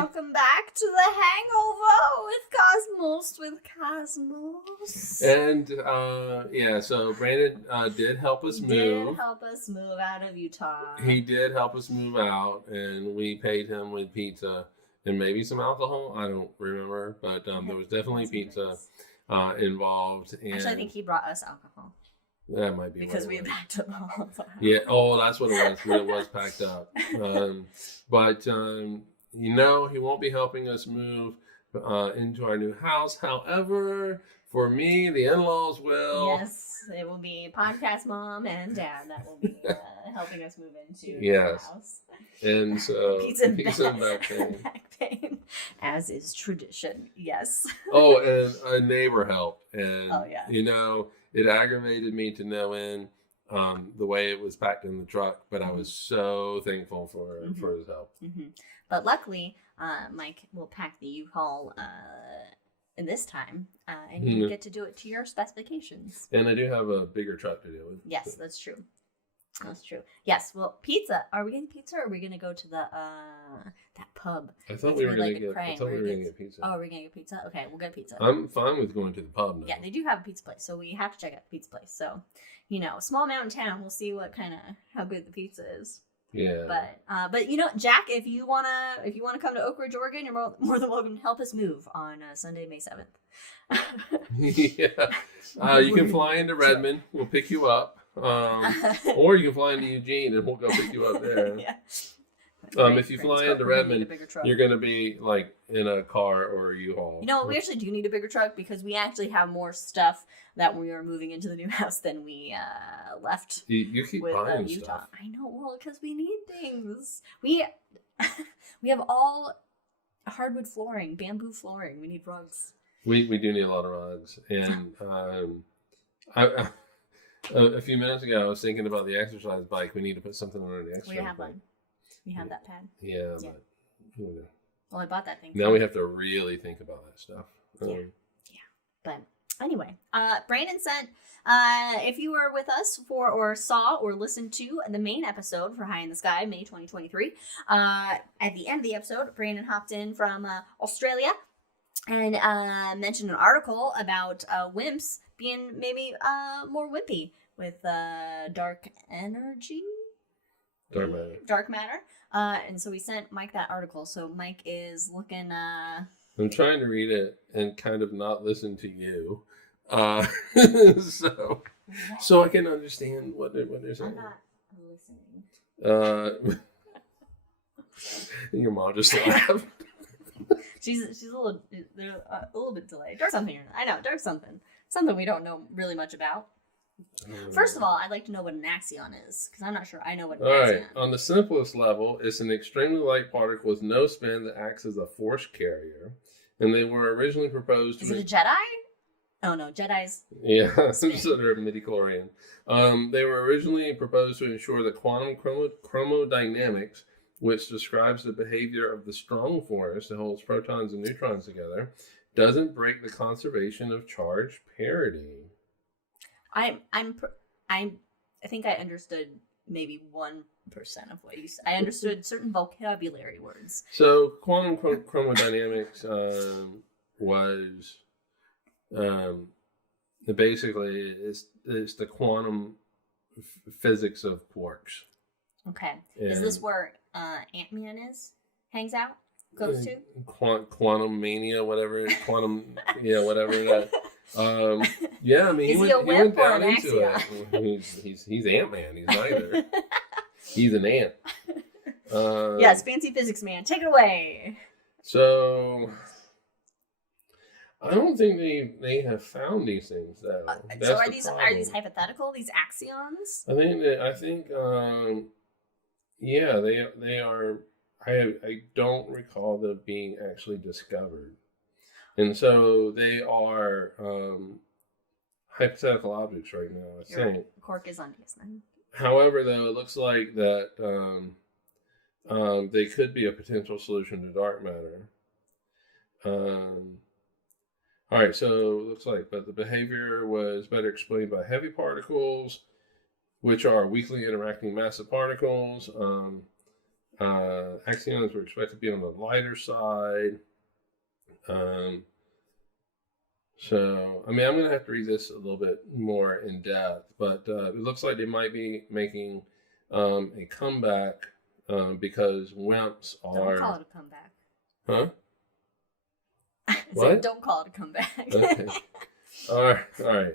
Welcome back to the Hangover with Cosmos. And so Brandon did help us move. He did help us move out of Utah. He did help us move out, and we paid him with pizza and maybe some alcohol. I don't remember, but there was definitely pizza involved. And actually, I think he brought us alcohol. That might be because we had packed up all of our alcohol. Yeah. Oh, that's what it was. It was packed up. But he won't be helping us move into our new house. However, for me, the in-laws will. Yes, it will be podcast mom and dad that will be helping us move into the house. And so pizza and back pain, as is tradition. Yes. Oh, and a neighbor helped, and yeah. It aggravated me to no end the way it was packed in the truck, but I was so thankful for his help. Mm-hmm. But luckily, Mike will pack the U-Haul in this time, and you get to do it to your specifications. And I do have a bigger truck to deal with. Yes, that's true. That's true. Yes. Well, pizza. Are we getting pizza, or are we gonna go to the that pub? I thought we were gonna get pizza. Oh, are we gonna get pizza? Okay, we'll get pizza. I'm fine with going to the pub now. Yeah, they do have a pizza place, so we have to check out the pizza place. So, small mountain town. We'll see how good the pizza is. Yeah. But Jack, if you wanna come to Oak Ridge, Oregon, you're more than welcome to help us move on Sunday, May 7th. Yeah. You can fly into Redmond. We'll pick you up. Or you can fly into Eugene and we'll go pick you up there. Yeah. If you fly into Redmond, you're going to be like in a car or a U-Haul. We actually do need a bigger truck because we actually have more stuff that we are moving into the new house than we left. You keep with, buying Utah. stuff. I know, well, because we need things. We have all hardwood flooring, bamboo flooring. We need rugs. We do need a lot of rugs, and a few minutes ago I was thinking about the exercise bike. We need to put something on the exercise bike. We have one. We have that pad. Yeah. But well, I bought that thing. Now we have to really think about that stuff. Yeah. But anyway, Brandon sent, if you were with us or saw or listened to the main episode for High in the Sky, May 2023, at the end of the episode, Brandon hopped in from Australia and mentioned an article about wimps being maybe more wimpy with dark energy. Dark matter. And so we sent Mike that article. So Mike is looking. I'm trying to read it and kind of not listen to you, so I can understand what they're saying. I'm not listening. Your mom just laughed. She's a little bit delayed. Dark something. I know. Dark something. Something we don't know really much about. First of all, I'd like to know what an axion is, because I'm not sure I know what an axion is. All right. On the simplest level, it's an extremely light particle with no spin that acts as a force carrier. And they were originally proposed to... Is it a Jedi? Oh, no. Jedi's... Yeah. So they're midi-chlorian. They were originally proposed to ensure that quantum chromodynamics, which describes the behavior of the strong force that holds protons and neutrons together, doesn't break the conservation of charge parity. I think I understood maybe 1% of what you said. I understood certain vocabulary words. So quantum chromodynamics was basically it's the quantum physics of quarks. Okay. And is this where Ant-Man hangs out? Goes to? Quantum mania, whatever. Quantum, whatever that. Yeah, I mean, is he went down into it. He's Ant-Man. He's neither. He's an ant. Yes, fancy physics man. Take it away. So, I don't think they have found these things though. So are these hypothetical? These axions? I think they are. I don't recall them being actually discovered. And so they are hypothetical objects right now, I think. Right. Quark is on DS9. However, though, it looks like that they could be a potential solution to dark matter. All right, so it looks like, but the behavior was better explained by heavy particles, which are weakly interacting massive particles. Axions were expected to be on the lighter side. So, I mean, I'm going to have to read this a little bit more in depth, but it looks like they might be making a comeback because WIMPs are... Don't call it a comeback. Huh? What? Don't call it a comeback. Okay. All right.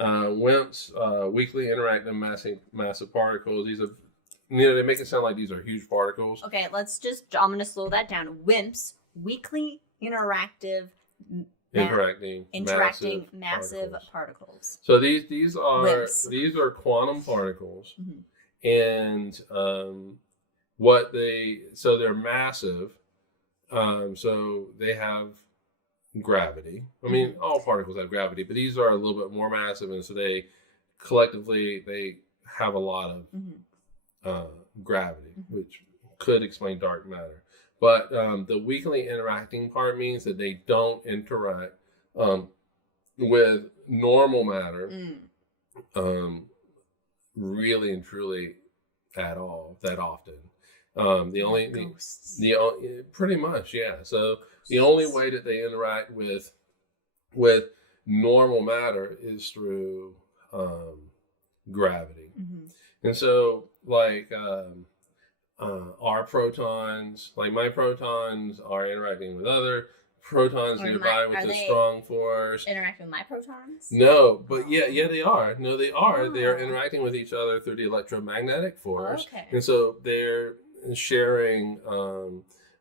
WIMPs, weakly interacting massive particles. These are, they make it sound like these are huge particles. Okay, I'm going to slow that down. WIMPs, weakly interacting massive particles. So these are WIMPs. These are quantum particles, and they're massive. So they have gravity. I mean, all particles have gravity, but these are a little bit more massive, and so they collectively have a lot of gravity, which could explain dark matter. But the weakly interacting part means that they don't interact with normal matter really and truly at all that often. Pretty much, yeah. So the only way that they interact with normal matter is through gravity. And so, like our protons, like my protons, are interacting with other protons nearby with a strong force. Interacting with my protons? No, but yeah, they are. No, they are. They are interacting with each other through the electromagnetic force. Okay. And so they're sharing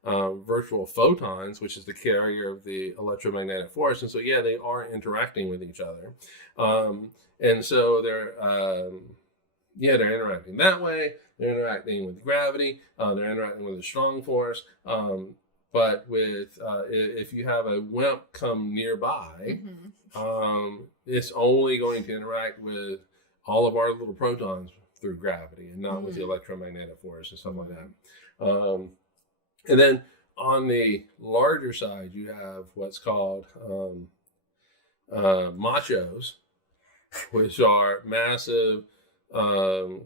virtual photons, which is the carrier of the electromagnetic force. And so, yeah, they are interacting with each other. And so they're interacting that way. They're interacting with gravity. They're interacting with a strong force. But with if you have a WIMP come nearby, it's only going to interact with all of our little protons through gravity and not with the electromagnetic force and stuff like that. And then on the larger side, you have what's called machos, which are massive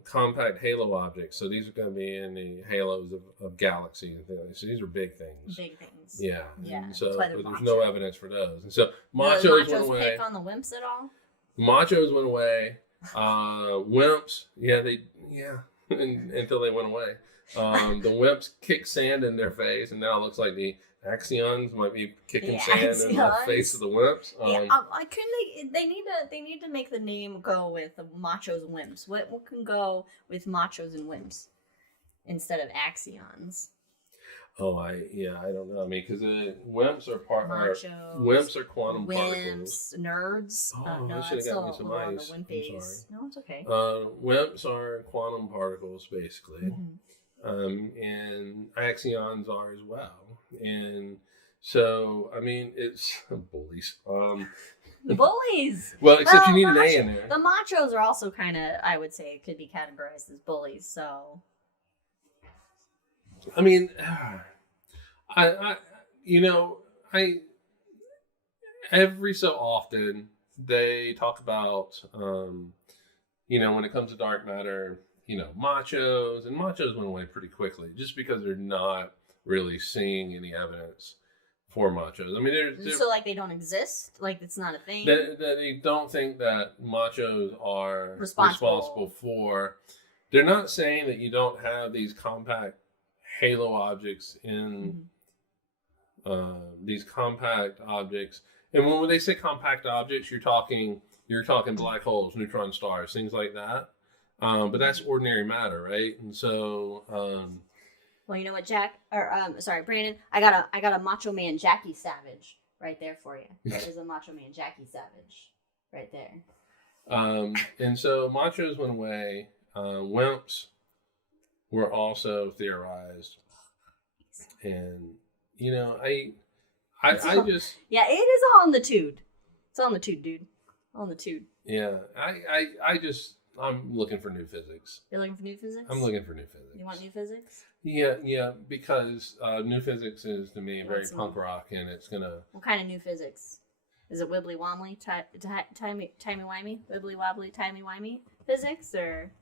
compact halo objects. So these are going to be in the halos of galaxies and things. So these are big things. Big things. Yeah. Yeah. And so but there's no evidence for those. And so machos machos went away. pick on the WIMPs at all? Machos went away. WIMPs, until they went away. The WIMPs kicked sand in their face, and now it looks like the Axions might be kicking sand in the face of the WIMPs. They need to make the name go with the machos and WIMPs. What can go with machos and WIMPs instead of Axions? I don't know. I mean, because WIMPs are WIMPs are quantum particles. Nerds. I should have gotten me some ice. I'm sorry. No, it's okay. WIMPs are quantum particles, basically. And Axions are as well. And so, I mean, it's bullies. Bullies! Well, except you need an A in there. The machos are also kind of, I would say, could be categorized as bullies, so... I mean, every so often they talk about, when it comes to dark matter, machos went away pretty quickly just because they're not really seeing any evidence for machos. I mean, so like they don't exist, like it's not a thing. They don't think that machos are responsible for. They're not saying that you don't have these compact halo objects in these compact objects. And when they say compact objects, you're talking black holes, neutron stars, things like that. But that's ordinary matter, right? And so, well, you know what, Brandon, I got a Macho Man Jackie Savage right there for you. There's a Macho Man Jackie Savage right there. And so machos went away. WIMPs were also theorized, and I just it is on the tude. It's on the tude, dude. On the tude. Yeah, I'm looking for new physics. You're looking for new physics? I'm looking for new physics. You want new physics? Yeah, because new physics is to me very punk rock, and it's gonna. What kind of new physics? Is it wibbly wobbly, timey wimey, wibbly wobbly, timey wimey physics, or?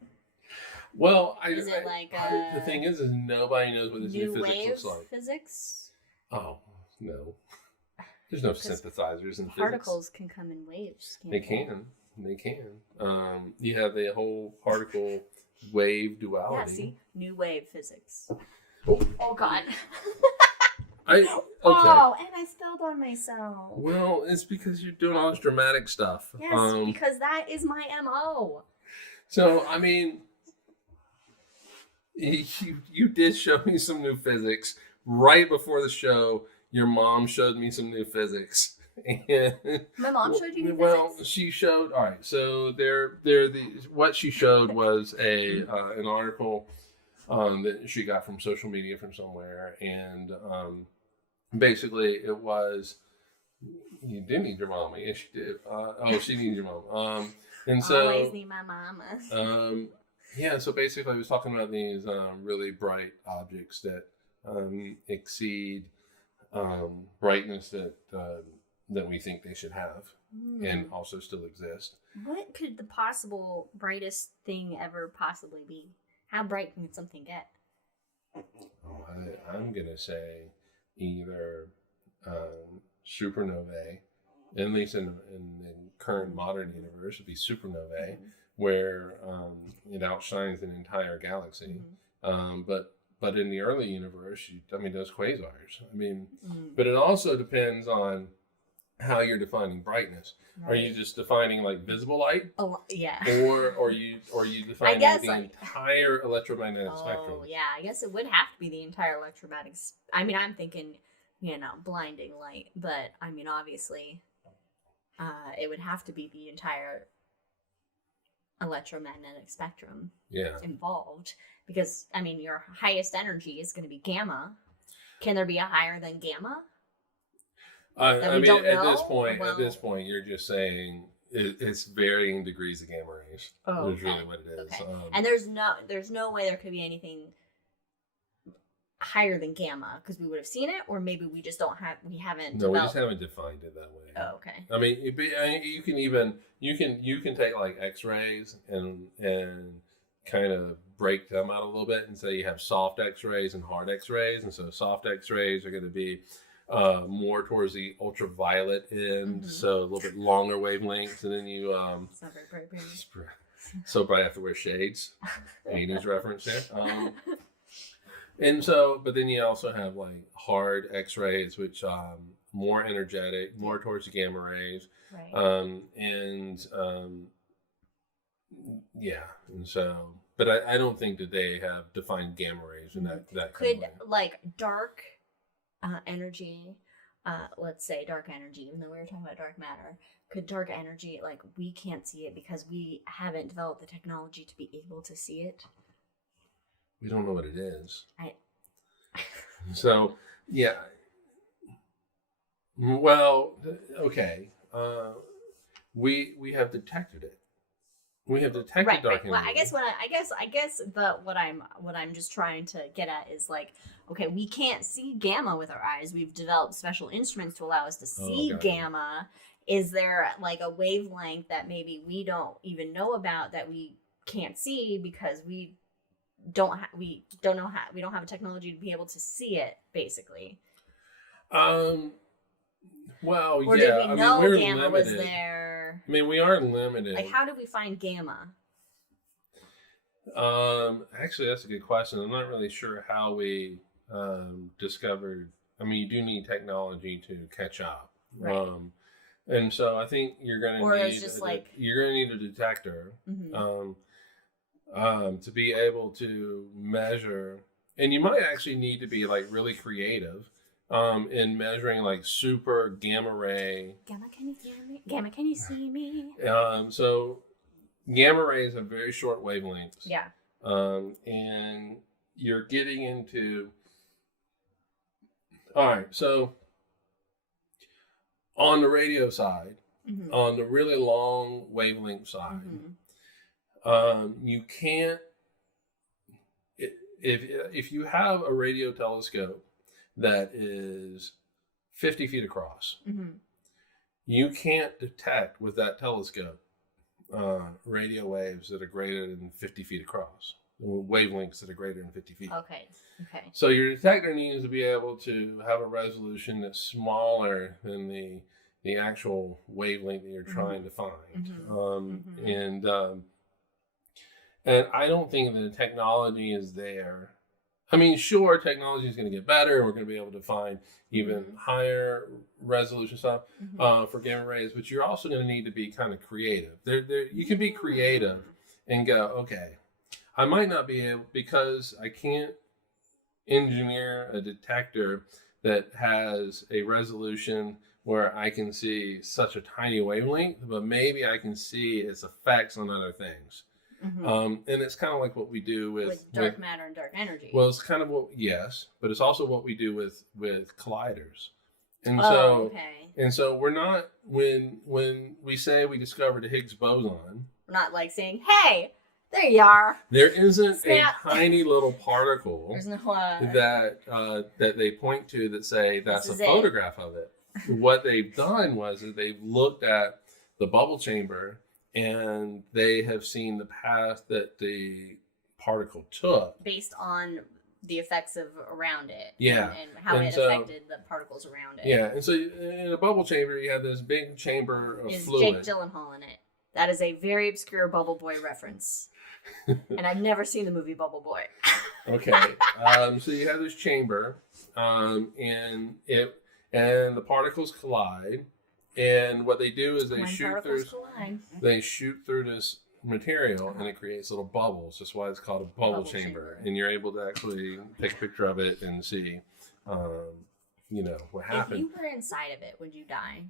Well, Is it like the thing is nobody knows what this new physics wave looks like. physics? Oh, no. There's no synthesizers in particles can come in waves. They can. You have the whole particle wave duality. Yeah, see? New wave physics. Oh God. Okay. Oh, and I spilled on myself. Well, it's because you're doing all this dramatic stuff. Yes, because that is my MO. So, I mean, you did show me some new physics. Right before the show, your mom showed me some new physics. And, my mom showed you new well, physics? she showed, all right, so what she showed was an article that she got from social media from somewhere, and basically it was, you did need your mama. Yes, she did. She needs your mom. And so always need my mama. Yeah, so basically I was talking about these really bright objects that exceed brightness that we think they should have and also still exist. What could the possible brightest thing ever possibly be? How bright can something get? I'm going to say either supernovae, at least in the current modern universe, would be supernovae, where it outshines an entire galaxy. But in the early universe, those quasars. But it also depends on how you're defining brightness. Right. Are you just defining like visible light? Oh, yeah. Or are you defining the entire electromagnetic spectrum? Oh, yeah. I guess it would have to be the entire electromagnetic. I'm thinking, blinding light, but obviously, it would have to be the entire electromagnetic spectrum involved, because your highest energy is going to be gamma. Can there be a higher than gamma? At this point, you're just saying it's varying degrees of gamma rays. Oh, is really what it is. Okay. And there's no way there could be anything higher than gamma, because we would have seen it, or maybe we just we haven't. No, we just haven't defined it that way. Oh, okay. You can take like X-rays and kind of break them out a little bit and say you have soft X-rays and hard X-rays, and so soft X-rays are going to be more towards the ultraviolet end, so a little bit longer wavelengths, and then you it's not very bright. So bright I have to wear shades. 80s reference there. And so, but then you also have like hard X-rays, which more energetic, more towards the gamma rays, right? And so, but I don't think that they have defined gamma rays in that could kind of way. Like dark energy, let's say dark energy, even though we were talking about dark matter, could dark energy, like, we can't see it because we haven't developed the technology to be able to see it? We don't know what it is. So, yeah. Well, okay. We have detected it. We have detected dark energy. Well, I guess what I'm just trying to get at is like, okay, we can't see gamma with our eyes. We've developed special instruments to allow us to see gamma. Is there like a wavelength that maybe we don't even know about that we can't see because we don't have a technology to be able to see it, basically? Well, or yeah. did we know we're gamma limited. was there? We are limited. Like, how do we find gamma? Actually, that's a good question. I'm not really sure how we discovered. You do need technology to catch up. Right. And so I think you're going to need a detector to be able to measure, and you might actually need to be like really creative in measuring like super gamma ray. Gamma, can you hear me? Gamma, can you see me? So gamma rays have very short wavelengths. Yeah. And you're getting into. All right, so on the radio side, on the really long wavelength side, you can't. If you have a radio telescope that is 50 feet across, you can't detect with that telescope radio waves that are greater than 50 feet across, wavelengths that are greater than 50 feet. Okay. So your detector needs to be able to have a resolution that's smaller than the actual wavelength that you're trying to find. And I don't think the technology is there. I mean, sure, technology is going to get better. We're going to be able to find even higher resolution stuff for gamma rays, but you're also going to need to be kind of creative. You can be creative and go, okay, I might not be able, because I can't engineer a detector that has a resolution where I can see such a tiny wavelength, but maybe I can see its effects on other things. And it's kind of like what we do with dark matter and dark energy. Well, it's kind of but it's also what we do with colliders. And so we're not, when we say we discovered the Higgs boson, we're not like saying, hey, there you are. There isn't a tiny little particle There's no, that they point to that say that's a photograph of it. What they've done was that they've looked at the bubble chamber and they have seen the path that the particle took based on the effects of around it. Yeah. And how it affected the particles around it. Yeah. And so in a bubble chamber, you have this big chamber of fluid. Jake Gyllenhaal in it. That is a very obscure Bubble Boy reference. And I've never seen the movie Bubble Boy. Okay. So you have this chamber, and the particles collide. And what they do is they shoot through this material, and it creates little bubbles. That's why it's called a bubble chamber. And you're able to actually take a picture of it and see, what happened. If you were inside of it, would you die?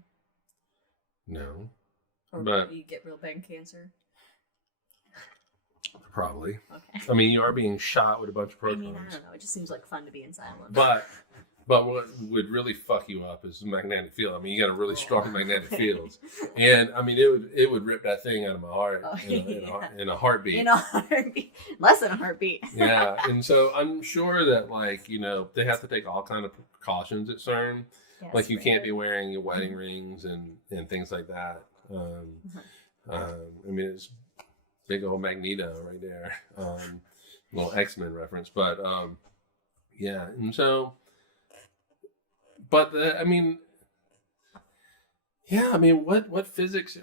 No. Or would you get real bad cancer? Probably. Okay. I mean, you are being shot with a bunch of protons. I don't know. It just seems like fun to be inside one. But what would really fuck you up is the magnetic field. I mean, you got a really strong magnetic field, and I mean, it would rip that thing out of my heart in a heartbeat. In a heartbeat, less than a heartbeat. Yeah, and so I'm sure that they have to take all kind of precautions at CERN. Yes, like you can't be wearing your wedding rings and things like that. I mean, it's big old Magneto right there. Little X-Men reference, but yeah, and so. But what physics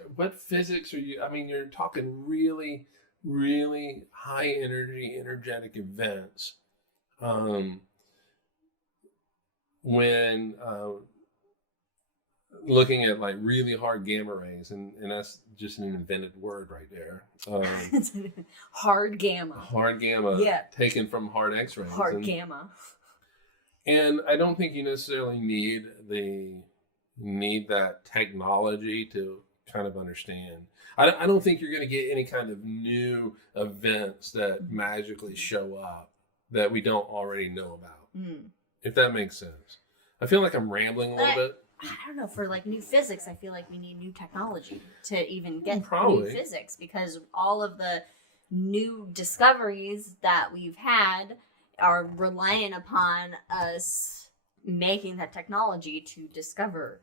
are you? I mean, you're talking really, really high energy, energetic events. When looking at like really hard gamma rays, and that's just an invented word right there. Hard gamma. Hard gamma. Yeah. Taken from hard X-rays. Hard gamma. And I don't think you necessarily need that technology to kind of understand. I don't think you're going to get any kind of new events that magically show up that we don't already know about. If that makes sense. I feel like I'm rambling a little bit. I don't know. For like new physics, I feel like we need new technology to even get Probably. New physics, because all of the new discoveries that we've had are reliant upon us making that technology to discover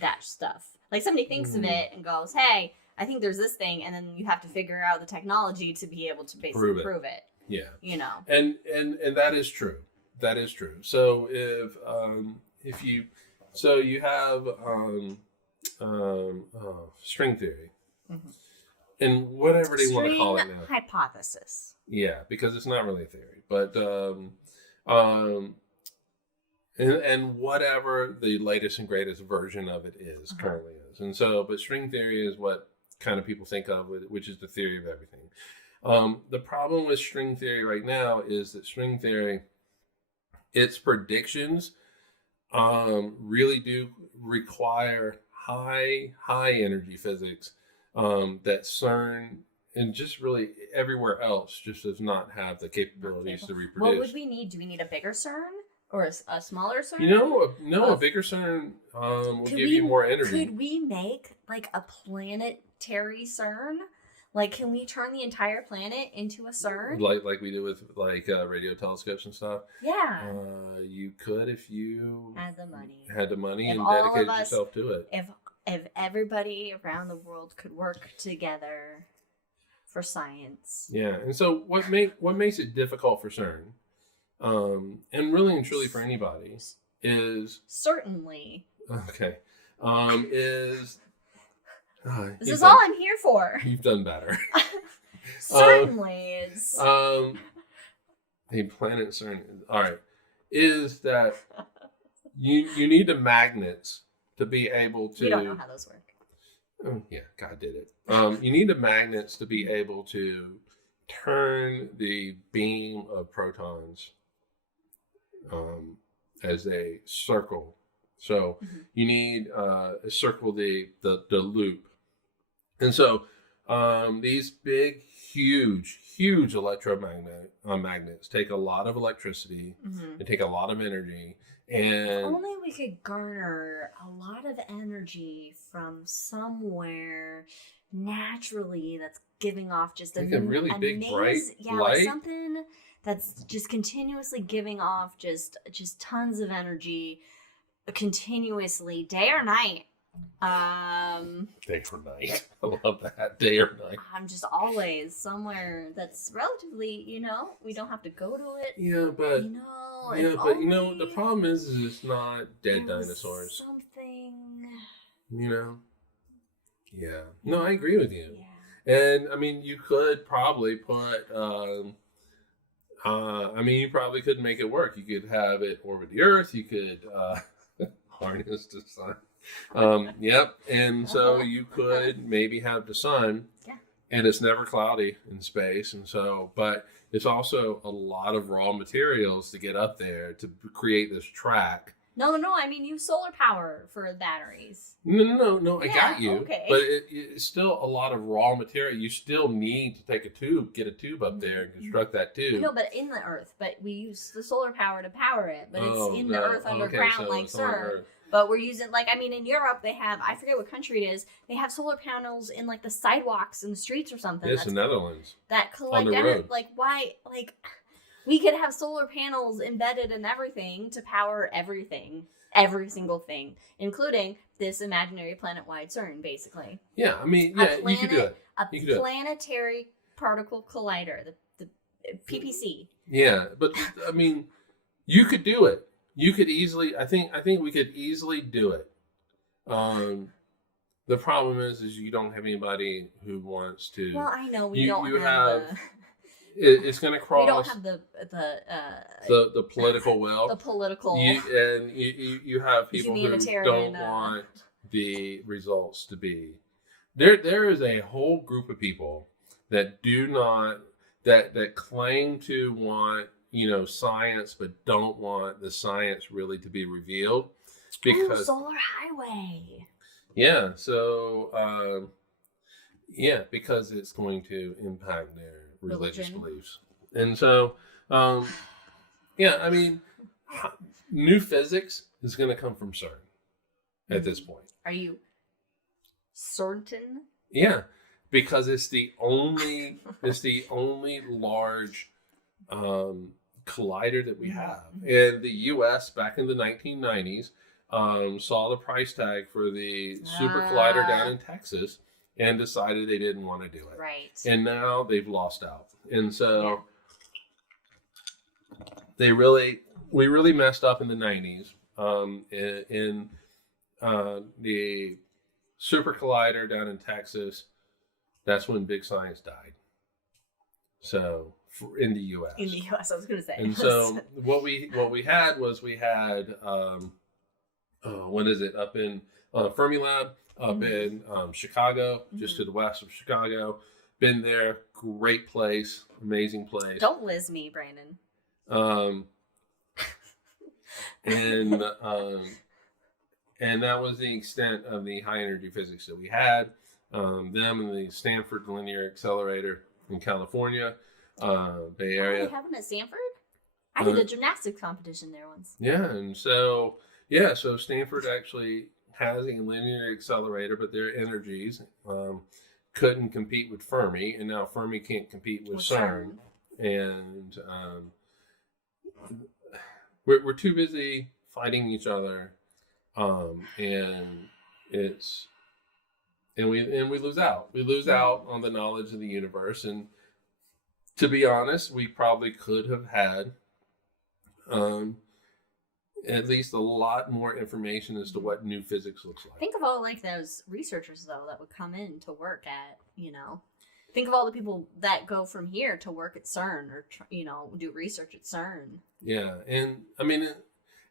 that stuff. Like somebody thinks of it and goes, hey, I think there's this thing, and then you have to figure out the technology to be able to basically prove it. Yeah. And that is true. That is true. So if you have string theory. And whatever they want to call it now. Hypothesis. Yeah, because it's not really a theory, but and whatever the latest and greatest version of it is currently is, and so, but string theory is what kind of people think of, which is the theory of everything. The problem with string theory right now is that string theory, its predictions, really do require high energy physics that CERN and just really everywhere else just does not have the capabilities to reproduce. What would we need? Do we need a bigger CERN or a smaller CERN? A bigger CERN will give you more energy. Could we make like a planetary CERN? Like, can we turn the entire planet into a CERN? Like we do with radio telescopes and stuff? Yeah. You could if you had the money and dedicated yourself to it. If if everybody around the world could work together for science. Yeah, and so what makes it difficult for CERN, and really and truly for anybody, is certainly okay. Is this is all I'm here for. You've done better. Certainly is. The planet CERN. All right, is that you need the magnets to be able to. You don't know how those work. Oh, yeah, God did it. You need the magnets to be able to turn the beam of protons as they circle. So you need circle the loop. And so these big, huge magnets take a lot of electricity. They take a lot of energy. And if only we could garner a lot of energy from somewhere naturally that's giving off just like a really big bright light. Like something that's just continuously giving off just tons of energy continuously, day or night. Day or night. I love that. Day or night. I'm just always somewhere that's relatively, we don't have to go to it. Yeah, but the problem is it's not dead dinosaurs. Something. Yeah. No, I agree with you. Yeah. And I mean, you could probably put. You probably could make it work. You could have it orbit the Earth. You could harness the sun. Yep. And so you could maybe have the sun, and it's never cloudy in space. And so, but it's also a lot of raw materials to get up there to create this track. No. I mean, use solar power for batteries. No. I got you. Okay. But it's still a lot of raw material. You still need to take get a tube up there and construct that tube. No, but in the Earth. But we use the solar power to power it. But it's in the Earth underground, like CERN. But we're using, in Europe, they have, I forget what country it is, they have solar panels in, the sidewalks and the streets or something. It's the Netherlands. That collect energy. Why, we could have solar panels embedded in everything to power everything. Every single thing. Including this imaginary planet-wide CERN, basically. Yeah, you could do it. A planetary particle collider, the PPC. Yeah, but, you could do it. You could easily, I think we could easily do it. The problem is you don't have anybody who wants to. Well, I know it's going to cross. We don't have the political will. The political. You have people who don't want the results to be. There is a whole group of people that do not that claim to want science, but don't want the science really to be revealed because solar highway. Yeah. So, because it's going to impact their religious beliefs, and so, new physics is going to come from CERN at this point. Are you certain? Yeah, because it's the only large collider that we have. And the U.S. back in the 1990s saw the price tag for the super collider down in Texas and decided they didn't want to do it. Right. And now they've lost out. And so we really messed up in the 90s in the super collider down in Texas. That's when big science died. So in the U.S. In the U.S., I was going to say. And so what we had was up in Fermilab up in Chicago, just to the west of Chicago. Been there, great place, amazing place. Don't Liz me, Brandon. And that was the extent of the high energy physics that we had. Them and the Stanford Linear Accelerator in California, Bay Area. They have them at Stanford? I did a gymnastics competition there once. Yeah, and so Stanford actually has a linear accelerator, but their energies couldn't compete with Fermi, and now Fermi can't compete with CERN. And we're too busy fighting each other, and it's and we lose out. We lose out on the knowledge of the universe. And to be honest, we probably could have had at least a lot more information as to what new physics looks like. Think of all like those researchers though that would come in to work at, think of all the people that go from here to work at CERN or do research at CERN. Yeah, and I mean,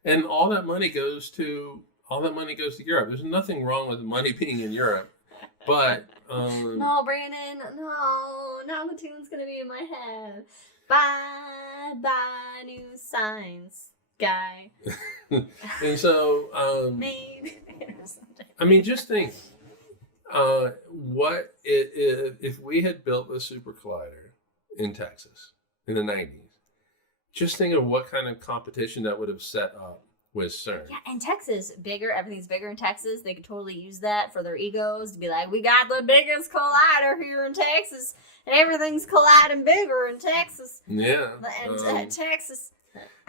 and all that money goes to Europe. There's nothing wrong with the money being in Europe, but no, Brandon, no, now the tune's gonna be in my head. Bye, bye, new science guy. And so, maybe or something. I mean, just think, what if we had built a super collider in Texas in the 90s? Just think of what kind of competition that would have set up with CERN. Yeah, and Texas, bigger, everything's bigger in Texas. They could totally use that for their egos to be like, we got the biggest collider here in Texas, and everything's colliding bigger in Texas. Yeah. And Texas.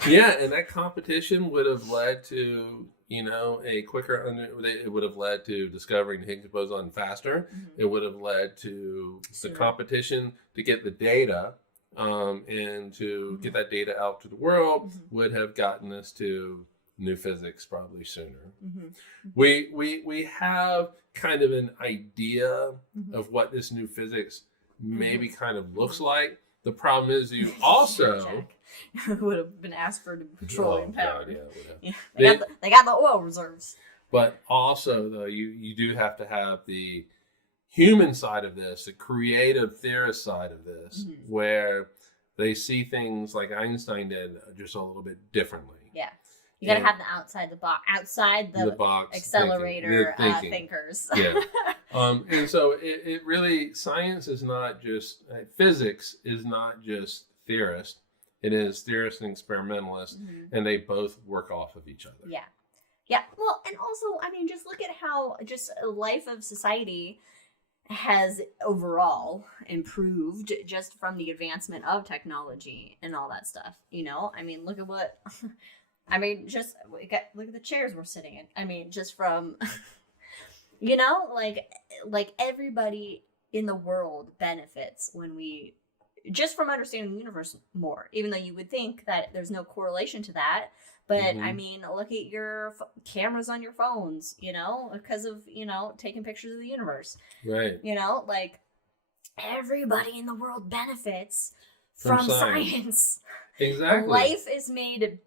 Yeah, and that competition would have led to, a quicker, it would have led to discovering the Higgs boson faster. Mm-hmm. It would have led to the competition to get the data, and to get that data out to the world would have gotten us to new physics probably sooner. Mm-hmm. We have kind of an idea of what this new physics maybe kind of looks like. The problem is you also would have been asked for petroleum power. Yeah, they got the oil reserves. But also, though, you do have to have the human side of this, the creative theorist side of this, where they see things like Einstein did just a little bit differently. Yeah. You got to have the outside the box accelerator thinkers. Yeah. And so it really, science is not just, physics is not just theorist. It is theorist and experimentalist, and they both work off of each other. Yeah. Yeah. Well, and also, I mean, just look at how just a life of society has overall improved just from the advancement of technology and all that stuff. I mean, look at what... I mean, just look at the chairs we're sitting in. I mean, just from, like everybody in the world benefits when we, just from understanding the universe more, even though you would think that there's no correlation to that. But I mean, look at your cameras on your phones, because of, taking pictures of the universe. Right. Like everybody in the world benefits from science. Exactly. Life is made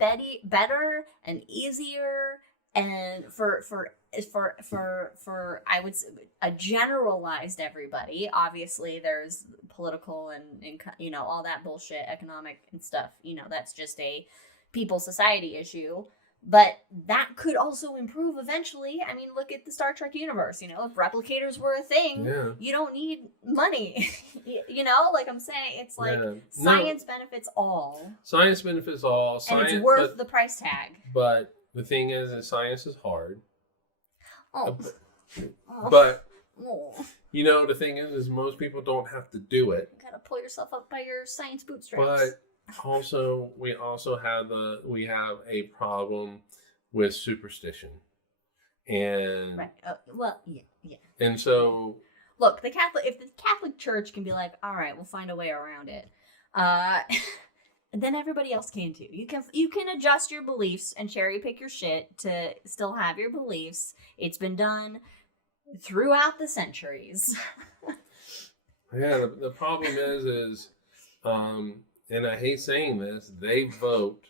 better and easier, and for I would say a generalized everybody. Obviously, there's political and all that bullshit, economic and stuff. That's just a people society issue. But that could also improve eventually. I mean, look at the Star Trek universe. If replicators were a thing, you don't need money. Like I'm saying, it's like science benefits all. Science benefits all. And it's worth the price tag. But the thing is that science is hard. Oh. But, the thing is most people don't have to do it. You gotta pull yourself up by your science bootstraps. But we have a problem with superstition, and right. Yeah. And so, look, if the Catholic Church can be like, all right, we'll find a way around it, then everybody else can too. You can adjust your beliefs and cherry pick your shit to still have your beliefs. It's been done throughout the centuries. Yeah, the problem is. And I hate saying this, they vote.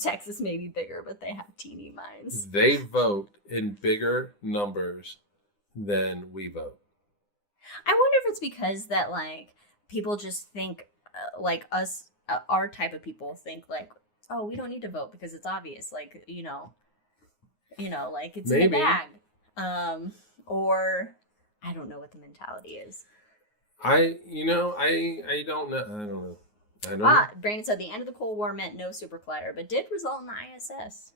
Texas may be bigger, but they have teeny minds. They vote in bigger numbers than we vote. I wonder if it's because that, like, people just think, like us, our type of people think, like, oh, we don't need to vote because it's obvious. Like, like it's Maybe. in the bag. Or I don't know what the mentality is. I don't know. Brandon said the end of the Cold War meant no super collider, but did result in the ISS.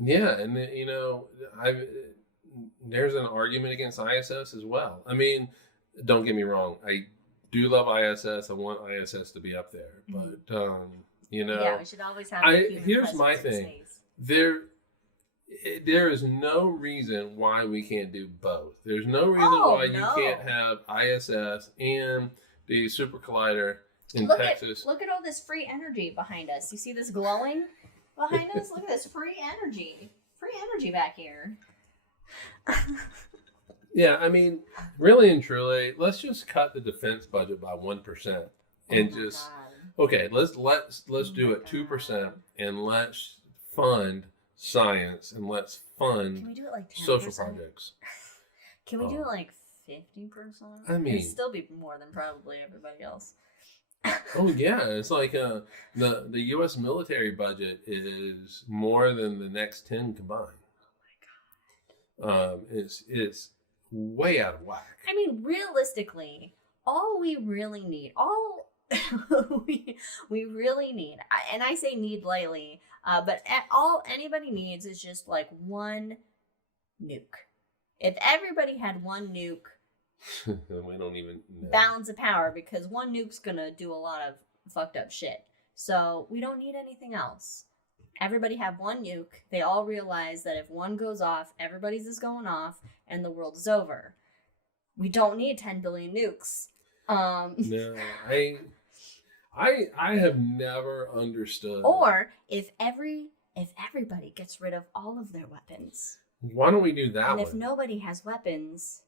Yeah, and there's an argument against ISS as well. I mean, don't get me wrong. I do love ISS. I want ISS to be up there, but yeah, we should always have. Here's my thing. there is no reason why we can't do both. There's no reason why you can't have ISS and the Super Collider in Texas. Look at all this free energy behind us. You see this glowing behind us? Look at this free energy. Free energy back here. Yeah, I mean, really and truly, let's just cut the defense budget by 1% and okay, let's do it 2% and let's fund science and let's fund Can we do it like 10%? Social projects. Can we do it like 50%? I mean, it'd still be more than probably everybody else. Oh yeah, it's like the U.S. military budget is more than the next 10 combined. Oh my god! It's way out of whack. I mean, realistically, all we really need, we really need, and I say need lightly, but all anybody needs is just like one nuke. If everybody had one nuke, we don't even know. Balance of power, because one nuke's gonna do a lot of fucked up shit. So we don't need anything else. Everybody have one nuke. They all realize that if one goes off, everybody's is going off, and the world is over. We don't need 10 billion nukes. No, I have never understood. Or if everybody gets rid of all of their weapons. Why don't we do that? And if nobody has weapons,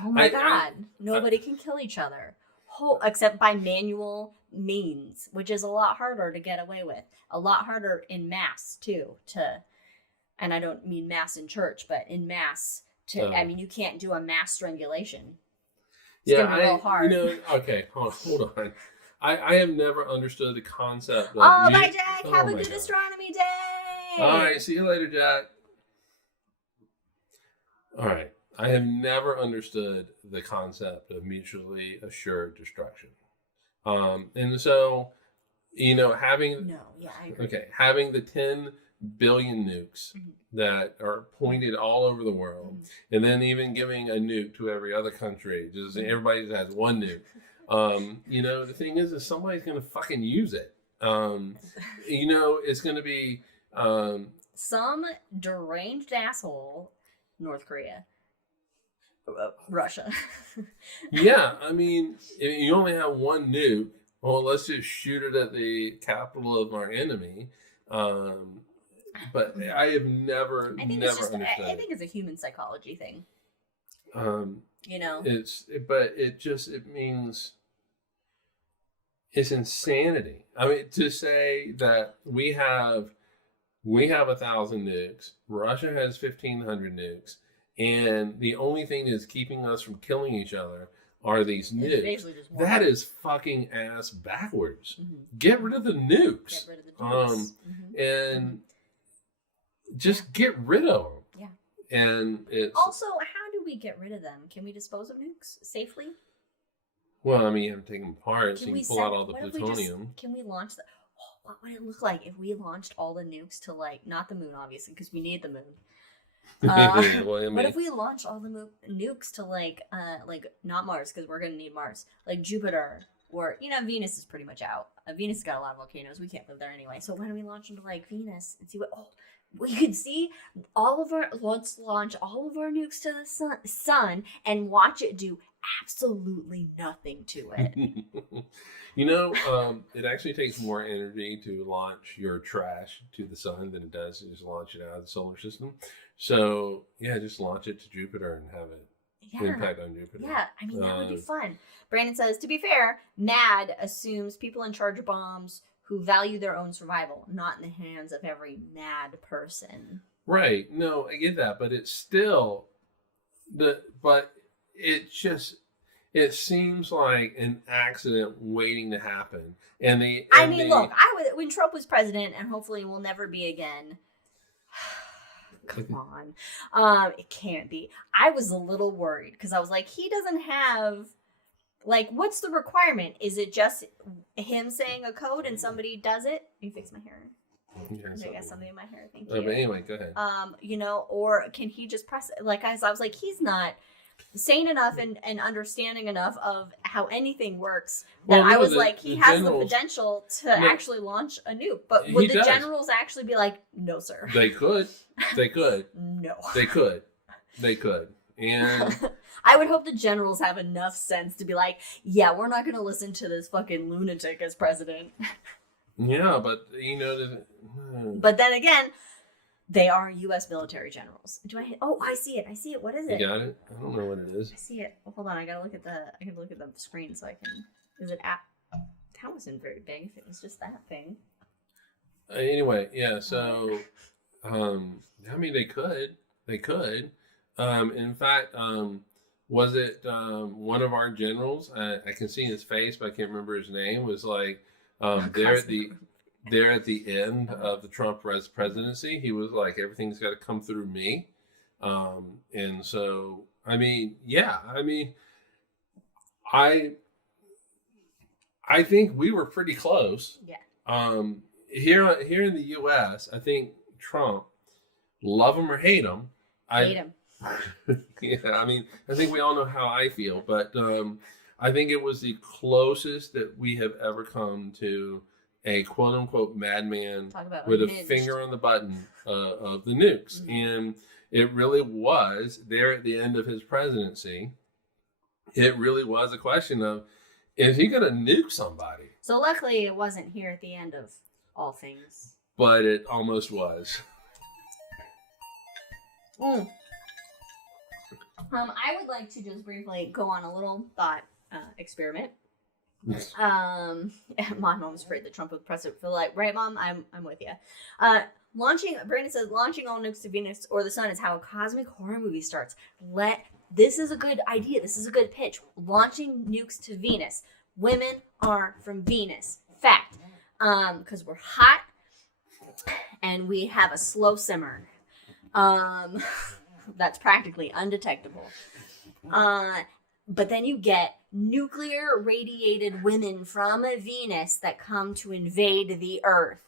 oh my god, nobody can kill each other. Except by manual means, which is a lot harder to get away with. A lot harder in mass too. And I don't mean mass in church, but in mass. I mean, you can't do a mass strangulation. It's gonna be real hard. Okay, hold on. I have never understood the concept of... bye, Jack. Have a good astronomy day. All right, see you later, Jack. All right. I have never understood the concept of mutually assured destruction. And so, having... No, yeah, I agree. Okay, having the 10 billion nukes that are pointed all over the world, and then even giving a nuke to every other country, just everybody just has one nuke. The thing is somebody's going to fucking use it. It's going to be... some deranged asshole, North Korea. Russia. Yeah, I mean, if you only have one nuke, well, let's just shoot it at the capital of our enemy. But I have never understood. I think it's a human psychology thing. It means it's insanity. I mean, to say that we have 1,000 nukes, Russia has 1,500 nukes, and the only thing that's keeping us from killing each other are these nukes. That is fucking ass backwards. Mm-hmm. Get rid of the nukes. Get rid of the nukes. And just get rid of them. Yeah. And it's... Also, how do we get rid of them? Can we dispose of nukes safely? Well, I mean, you have to take them apart so you can pull out all the plutonium. Can we launch the... what would it look like if we launched all the nukes to, not the moon, obviously, because we need the moon. What if we launch all the nukes to not Mars, because we're gonna need Mars, like Jupiter, or Venus is pretty much out. Venus has got a lot of volcanoes. We can't live there anyway. So why don't we launch them to Venus and see what? Oh, we could see let's launch all of our nukes to the sun and watch it do absolutely nothing to it. It actually takes more energy to launch your trash to the sun than it does to just launch it out of the solar system. So, yeah, just launch it to Jupiter and have it impact on Jupiter. Yeah, I mean, that would be fun. Brandon says, to be fair, MAD assumes people in charge of bombs who value their own survival, not in the hands of every mad person. Right. No, I get that. But it's still... It seems like an accident waiting to happen. Look, when Trump was president, and hopefully will never be again... Come on. It can't be. I was a little worried because I was like, he doesn't have, what's the requirement? Is it just him saying a code and somebody does it? You fix my hair. Yeah, I got something in my hair. Thank you. But anyway, go ahead. Or can he just press it? I was like, he's not, sane enough and understanding enough of how anything works Well, that I no, was the- like, the he has the generals- potential to No. actually launch a nuke. But He would the does. generals actually be like, no, sir? They could. No. They could. And I would hope the generals have enough sense to be like, yeah, we're not going to listen to this fucking lunatic as president. yeah, but you know, But then again, they are U.S. military generals. Do I hit? Oh, I see it. What is you it? got it. I don't know what it is. I see it. Oh, hold on. I gotta look at the screen so I can. Is it app? That wasn't very big. If it was just that thing. Anyway, yeah. So, I mean, they could. In fact, was it one of our generals? I can see his face, but I can't remember his name. Was like there at the end of the Trump presidency, he was like, everything's got to come through me. And so, I mean, yeah, I think we were pretty close. Yeah. Here in the U.S., I think Trump, love him or hate him, Hate him. yeah, I mean, I think we all know how I feel, but I think it was the closest that we have ever come to a quote unquote madman with a finger on the button of the nukes. Mm-hmm. And it really was there at the end of his presidency. It really was a question of, is he going to nuke somebody? So luckily it wasn't here at the end of all things. But it almost was. I would like to just briefly go on a little thought experiment. My mom's afraid that Trump would press it for like, right, Mom? I'm with you. Brandon says, launching all nukes to Venus or the sun is how a cosmic horror movie starts. This is a good idea. This is a good pitch. Launching nukes to Venus. Women are from Venus. Fact. Because we're hot and we have a slow simmer. That's practically undetectable. But then you get nuclear radiated women from Venus that come to invade the Earth.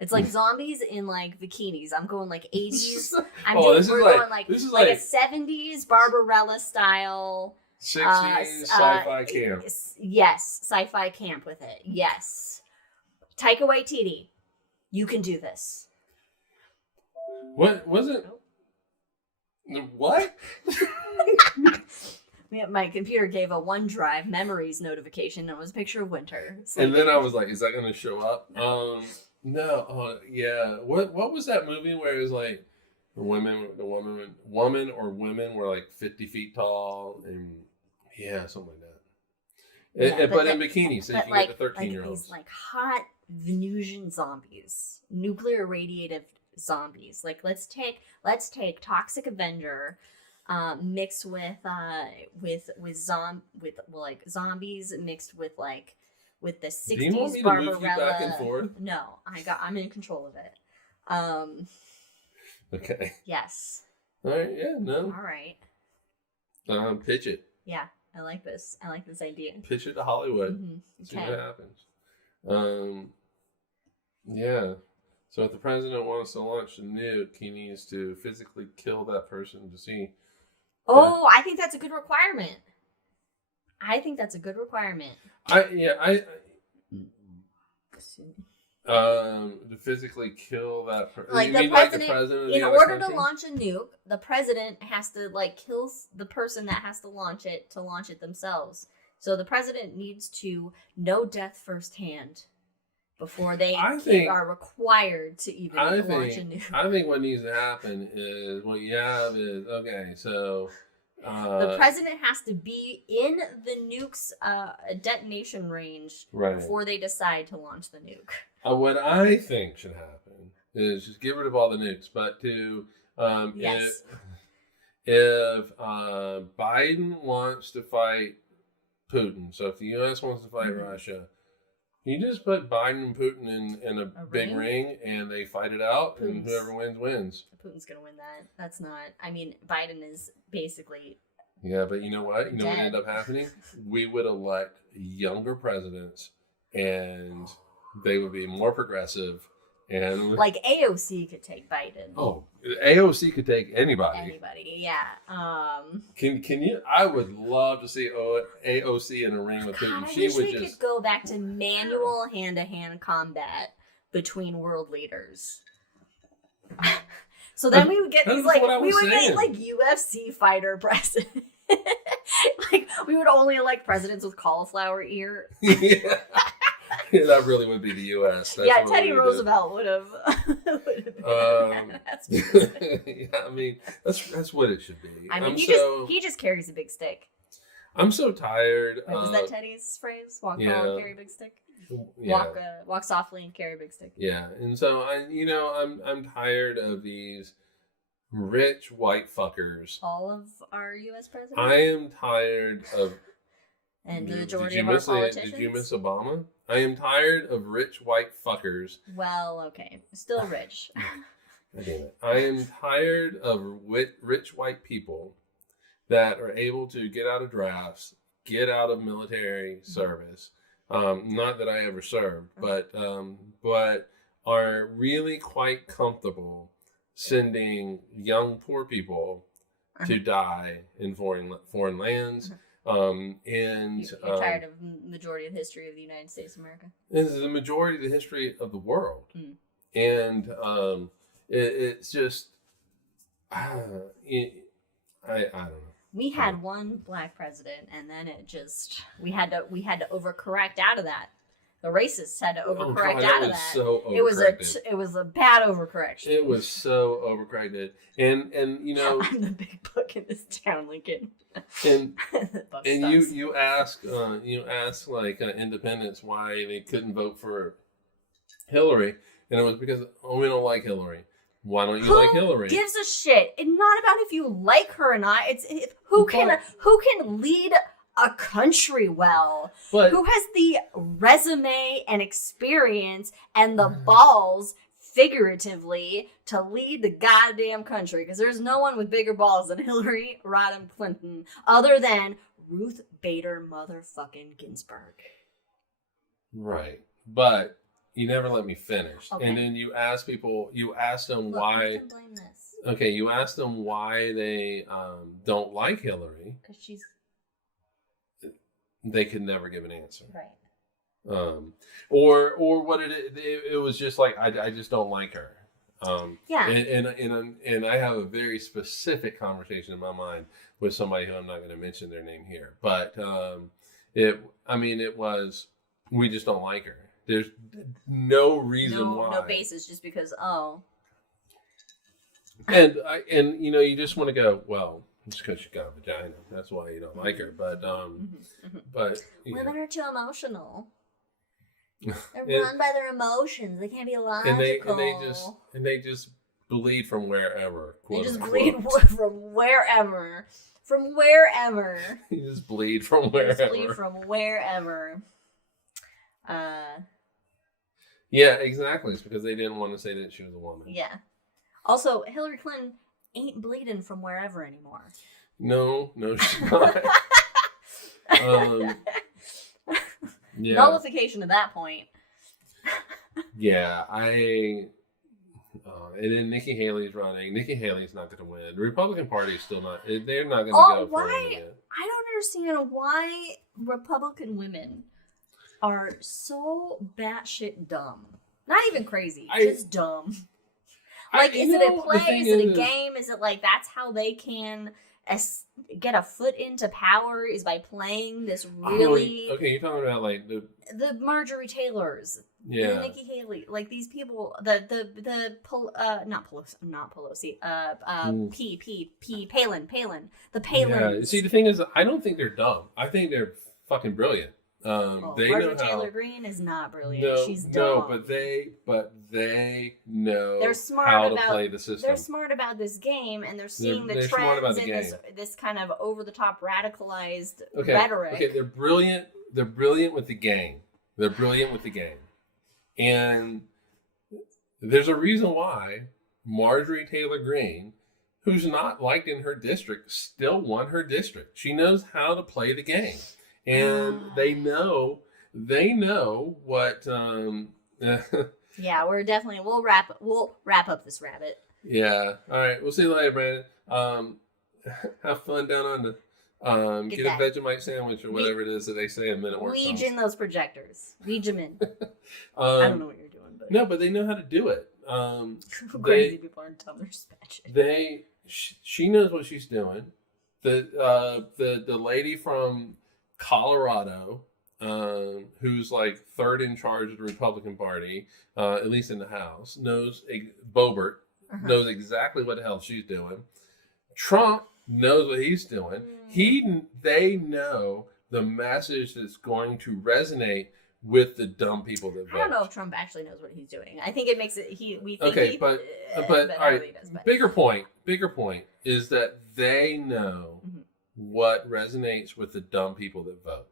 It's like zombies in like bikinis. I'm going like 80s. We're going like a 70s Barbarella style 60s sci-fi camp. Yes, sci-fi camp with it. Yes. Taika Waititi, you can do this. What was it? What? My computer gave a OneDrive memories notification, and it was a picture of winter. And then I was like, is that going to show up? No. Yeah. What was that movie where it was like women or women were like 50 feet tall and yeah, something like that. Yeah, but in bikinis, so you can like, get the 13-year-olds. Like these like hot Venusian zombies, nuclear radiative zombies. Like let's take Toxic Avenger, mixed with zombies mixed with the 60s Do you want me to Barbarella. move you back and forth? No, I'm in control of it. Okay. Yes. All right. Yeah. No. All right. Pitch it. Yeah, I like this. I like this idea. Pitch it to Hollywood. Mm-hmm. See what happens. Yeah. So if the president wants to launch a nuke, he needs to physically kill that person to see. Oh, I think that's a good requirement. To physically kill that person. Like the president, in order to launch a nuke, the president has to kill the person that has to launch it themselves. So the president needs to know death firsthand before they are required to even launch a nuke. I think what needs to happen is the president has to be in the nuke's detonation range before they decide to launch the nuke. What I think should happen is just get rid of all the nukes, but if Biden wants to fight Putin, so if the U.S. wants to fight Russia, you just put Biden and Putin in a big ring and they fight it out, and whoever wins, wins. Putin's going to win that. That's not, Biden is basically Yeah, but you know what? You know dead. What ended up happening? We would elect younger presidents and they would be more progressive And like AOC could take Biden. Oh, AOC could take anybody. Anybody, yeah. Can you? I would love to see AOC in a ring with Putin. I wish we could go back to manual hand-to-hand combat between world leaders. So then we would get these like get like UFC fighter presidents. Like we would only elect presidents with cauliflower ear. Yeah. Yeah, that really would be the U.S. That's yeah, Teddy Roosevelt would have. Yeah, I mean that's what it should be. I mean, he just carries a big stick. I'm so tired. Was that Teddy's phrase? Walk tall, carry a big stick. Yeah. Walk softly and carry a big stick. Yeah, and so I'm tired of these rich white fuckers. All of our U.S. presidents. I am tired of. And the majority of our politicians. Did you miss Obama? I am tired of rich white fuckers. Well, okay, still rich. I am tired of rich white people that are able to get out of drafts, get out of military service. Not that I ever served, but are really quite comfortable sending young poor people to die in foreign lands. And you're tired of the majority of the history of the United States of America. This is the majority of the history of the world, and it's just I don't know. We had one black president, and then it just we had to overcorrect out of that. The racists had to overcorrect out of that. So it was a bad overcorrection. It was so overcorrected, and I'm the big book in this town, Lincoln. And you ask like independents why they couldn't vote for Hillary, and it was because we don't like Hillary. Why don't you like Hillary? Who gives a shit? It's not about if you like her or not. It's who can lead a country well. But who has the resume and experience and the balls, figuratively, to lead the goddamn country? Because there's no one with bigger balls than Hillary Rodham Clinton, other than Ruth Bader motherfucking Ginsburg. Right, but you never let me finish. Okay. And then you ask them why. You can blame this. Okay, you ask them why they don't like Hillary. Because she's. They could never give an answer. Right. Or what it was just like I just don't like her. Yeah. And I have a very specific conversation in my mind with somebody who I'm not going to mention their name here, but it was we just don't like her. There's no reason why. No basis, just because And you just want to go, well, it's because she got a vagina. That's why you don't like her. But women are too emotional. They're run by their emotions. They can't be logical. And they just bleed from wherever. They just bleed from wherever. From wherever. You just bleed from wherever. Just bleed from wherever. Yeah, exactly. It's because they didn't want to say that she was a woman. Yeah. Also, Hillary Clinton ain't bleeding from wherever anymore. No, she's not. Yeah. Nullification at that point. Yeah, and then Nikki Haley's running. Nikki Haley's not going to win. The Republican Party is still not. They're not going to go for it. I don't understand why Republican women are so batshit dumb. Not even crazy, just dumb. Like, is it a play? Is it a game? Is it like that's how they can get a foot into power? Is by playing this really? Okay, you're talking about like the Marjorie Taylors, the Nikki Haley, like these people, not Pelosi, Palin, the Palins. Yeah. See, the thing is, I don't think they're dumb. I think they're fucking brilliant. Marjorie Taylor Greene is not brilliant. She's dumb. No, but they know they're smart how to play the system. They're smart about this game, and they're seeing the trends in this kind of over the top radicalized rhetoric. Okay, they're brilliant. They're brilliant with the game. And there's a reason why Marjorie Taylor Greene, who's not liked in her district, still won her district. She knows how to play the game. And they know what Yeah, we'll wrap up this rabbit. Yeah. All right. We'll see you later, Brandon. Have fun down on the get a Vegemite sandwich or whatever it is that they say in Men at Work. Weege in those projectors. Weege them in. I don't know what you're doing, but no, but they know how to do it. Crazy people aren't dumb; they're just bad shit. She knows what she's doing. The lady from Colorado, who's like third in charge of the Republican Party, at least in the House, Boebert knows exactly what the hell she's doing. Trump knows what he's doing. They know the message that's going to resonate with the dumb people that vote. I don't know if Trump actually knows what he's doing. I think it makes it but all right. Bigger point is that they know what resonates with the dumb people that vote.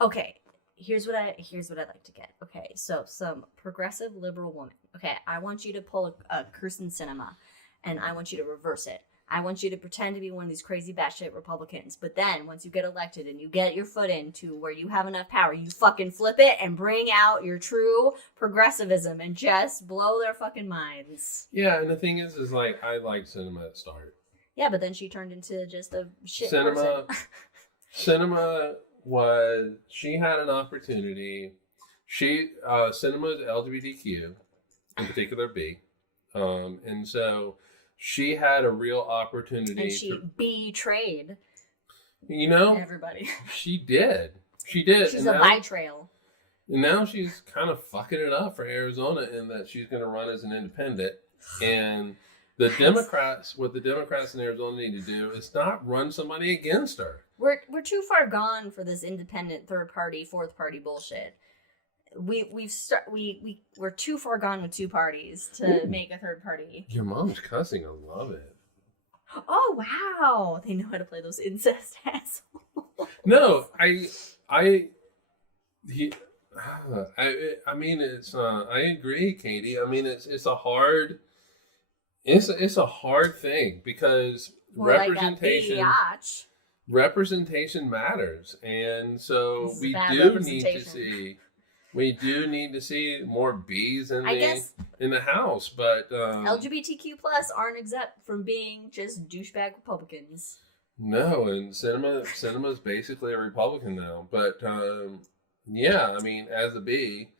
Okay, here's what I'd like to get. Okay, so some progressive liberal woman. Okay, I want you to pull a Kirsten Sinema, and I want you to reverse it. I want you to pretend to be one of these crazy batshit Republicans. But then once you get elected and you get your foot into where you have enough power, you fucking flip it and bring out your true progressivism and just blow their fucking minds. Yeah, and the thing is like, I like Sinema at start. Yeah, but then she turned into just a shit Sinema. person. Sinema she had an opportunity. Sinema is LGBTQ, in particular B. And so she had a real opportunity. And she betrayed. Everybody. She did. She's a betrayal. And now she's kind of fucking it up for Arizona in that she's going to run as an independent. And what the Democrats in Arizona need to do is not run somebody against her. We're too far gone for this independent third party, fourth party bullshit. We're too far gone with two parties to make a third party. Your mom's cussing. I love it. Oh wow, they know how to play those incest assholes. No, I mean, it's. I agree, Katie. I mean, it's a hard thing because representation matters, and so we do need to see more B's in the House, but LGBTQ+ aren't exempt from being just douchebag Republicans. No, and Sinema's basically a Republican now, but yeah, I mean, as a B,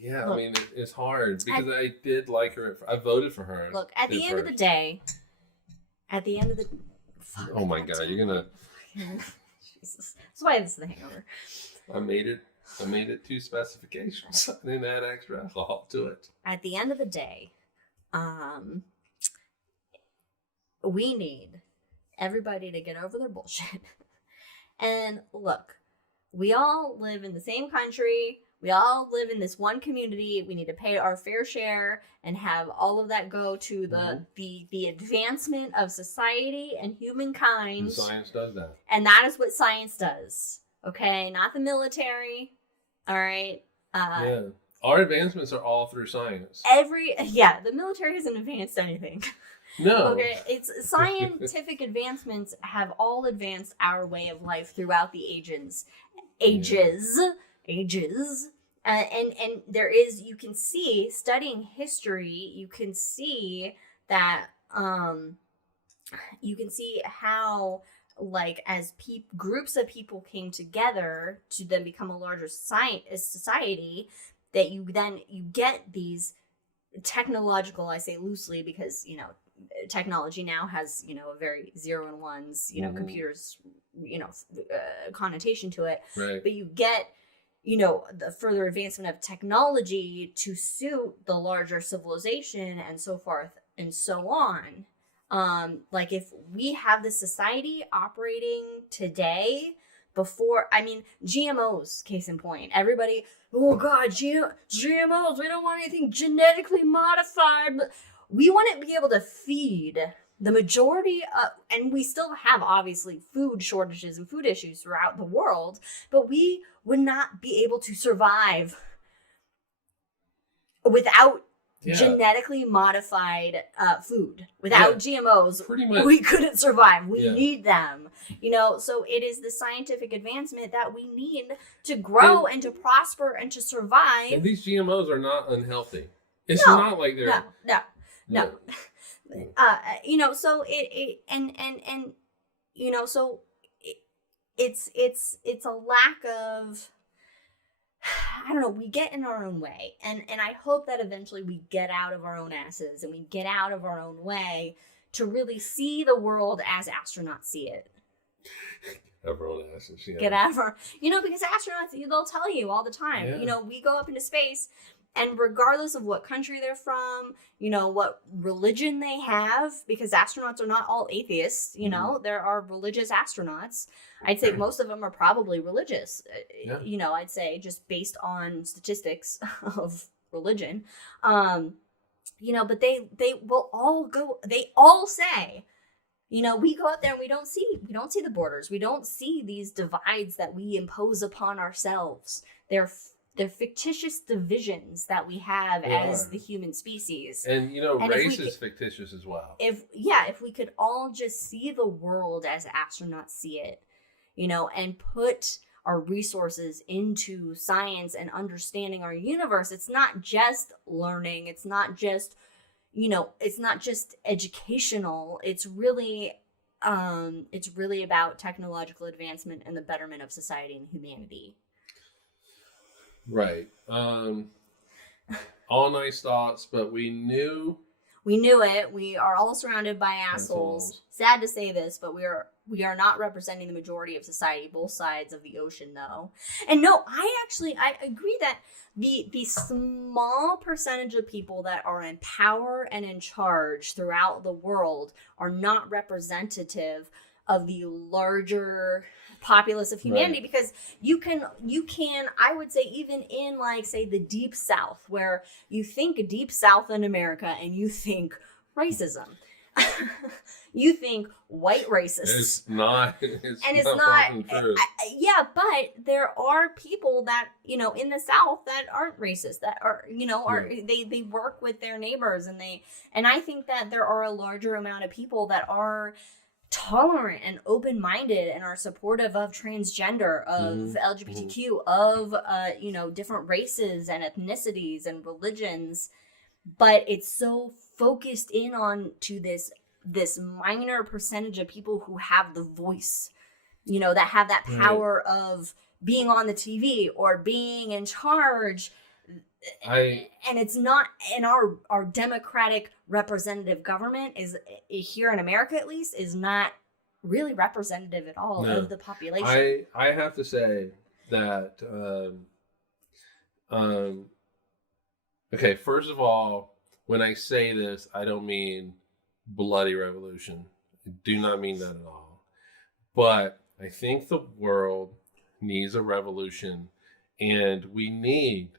yeah, look, I mean, it's hard because I did like her. I voted for her. Look, at the end of the day, oh my God, you're gonna. Jesus, that's why this is the Hangover. I made it to specifications. I didn't add extra alcohol to it. At the end of the day, we need everybody to get over their bullshit. And look, we all live in the same country. We all live in this one community. We need to pay our fair share and have all of that go to the advancement of society and humankind. And science does that. And that is what science does. Okay? Not the military. All right? Yeah. Our advancements are all through science. The military hasn't advanced anything. No. Okay, it's scientific advancements have all advanced our way of life throughout the ages. And there is, you can see, studying history, you can see that, you can see how, like, as groups of people came together to then become a larger society, that you get these technological, I say loosely because, technology now has, a very zero and ones, computers, connotation to it. Right. But you get, the further advancement of technology to suit the larger civilization and so forth and so on. Like if we have this society operating today before, GMOs, case in point, everybody, oh God, GMOs, we don't want anything genetically modified, but we want to be able to feed the majority of, and we still have obviously food shortages and food issues throughout the world, but we would not be able to survive without genetically modified food. Without GMOs, pretty much, we couldn't survive. We need them. So it is the scientific advancement that we need to grow and to prosper and to survive. And these GMOs are not unhealthy. It's not like they're... No. So it's a lack of, I don't know, we get in our own way. And I hope that eventually we get out of our own asses and we get out of our own way to really see the world as astronauts see it. Everyone asses, Get out of our, because astronauts, they'll tell you all the time, we go up into space, and regardless of what country they're from, what religion they have, because astronauts are not all atheists, there are religious astronauts. I'd say most of them are probably religious, I'd say, just based on statistics of religion. But they will all go, they all say, we go out there and we don't see the borders. We don't see these divides that we impose upon ourselves. They're fictitious divisions that we have as the human species. And, race is fictitious as well. If we could all just see the world as astronauts see it, and put our resources into science and understanding our universe, it's not just learning. It's not just, it's not just educational. It's really about technological advancement and the betterment of society and humanity. Right. All nice thoughts, but we knew it. We are all surrounded by assholes. Sad to say this, but we are not representing the majority of society, both sides of the ocean, though. And no, I agree that the small percentage of people that are in power and in charge throughout the world are not representative of the larger populace of humanity, because you can I would say, even in, like, say, the deep South, where you think deep South in America and you think racism, you think white racists. It's not true. But there are people that in the South that aren't racist, that are they work with their neighbors, and I think that there are a larger amount of people that are tolerant and open-minded and are supportive of transgender, of LGBTQ, of different races and ethnicities and religions, but it's so focused in on to this minor percentage of people who have the voice, that have that power of being on the TV or being in charge. And it's not, in our democratic representative government is here in America, at least, is not really representative at all of the population. I have to say that okay, first of all, when I say this, I don't mean bloody revolution. I do not mean that at all. But I think the world needs a revolution, and we need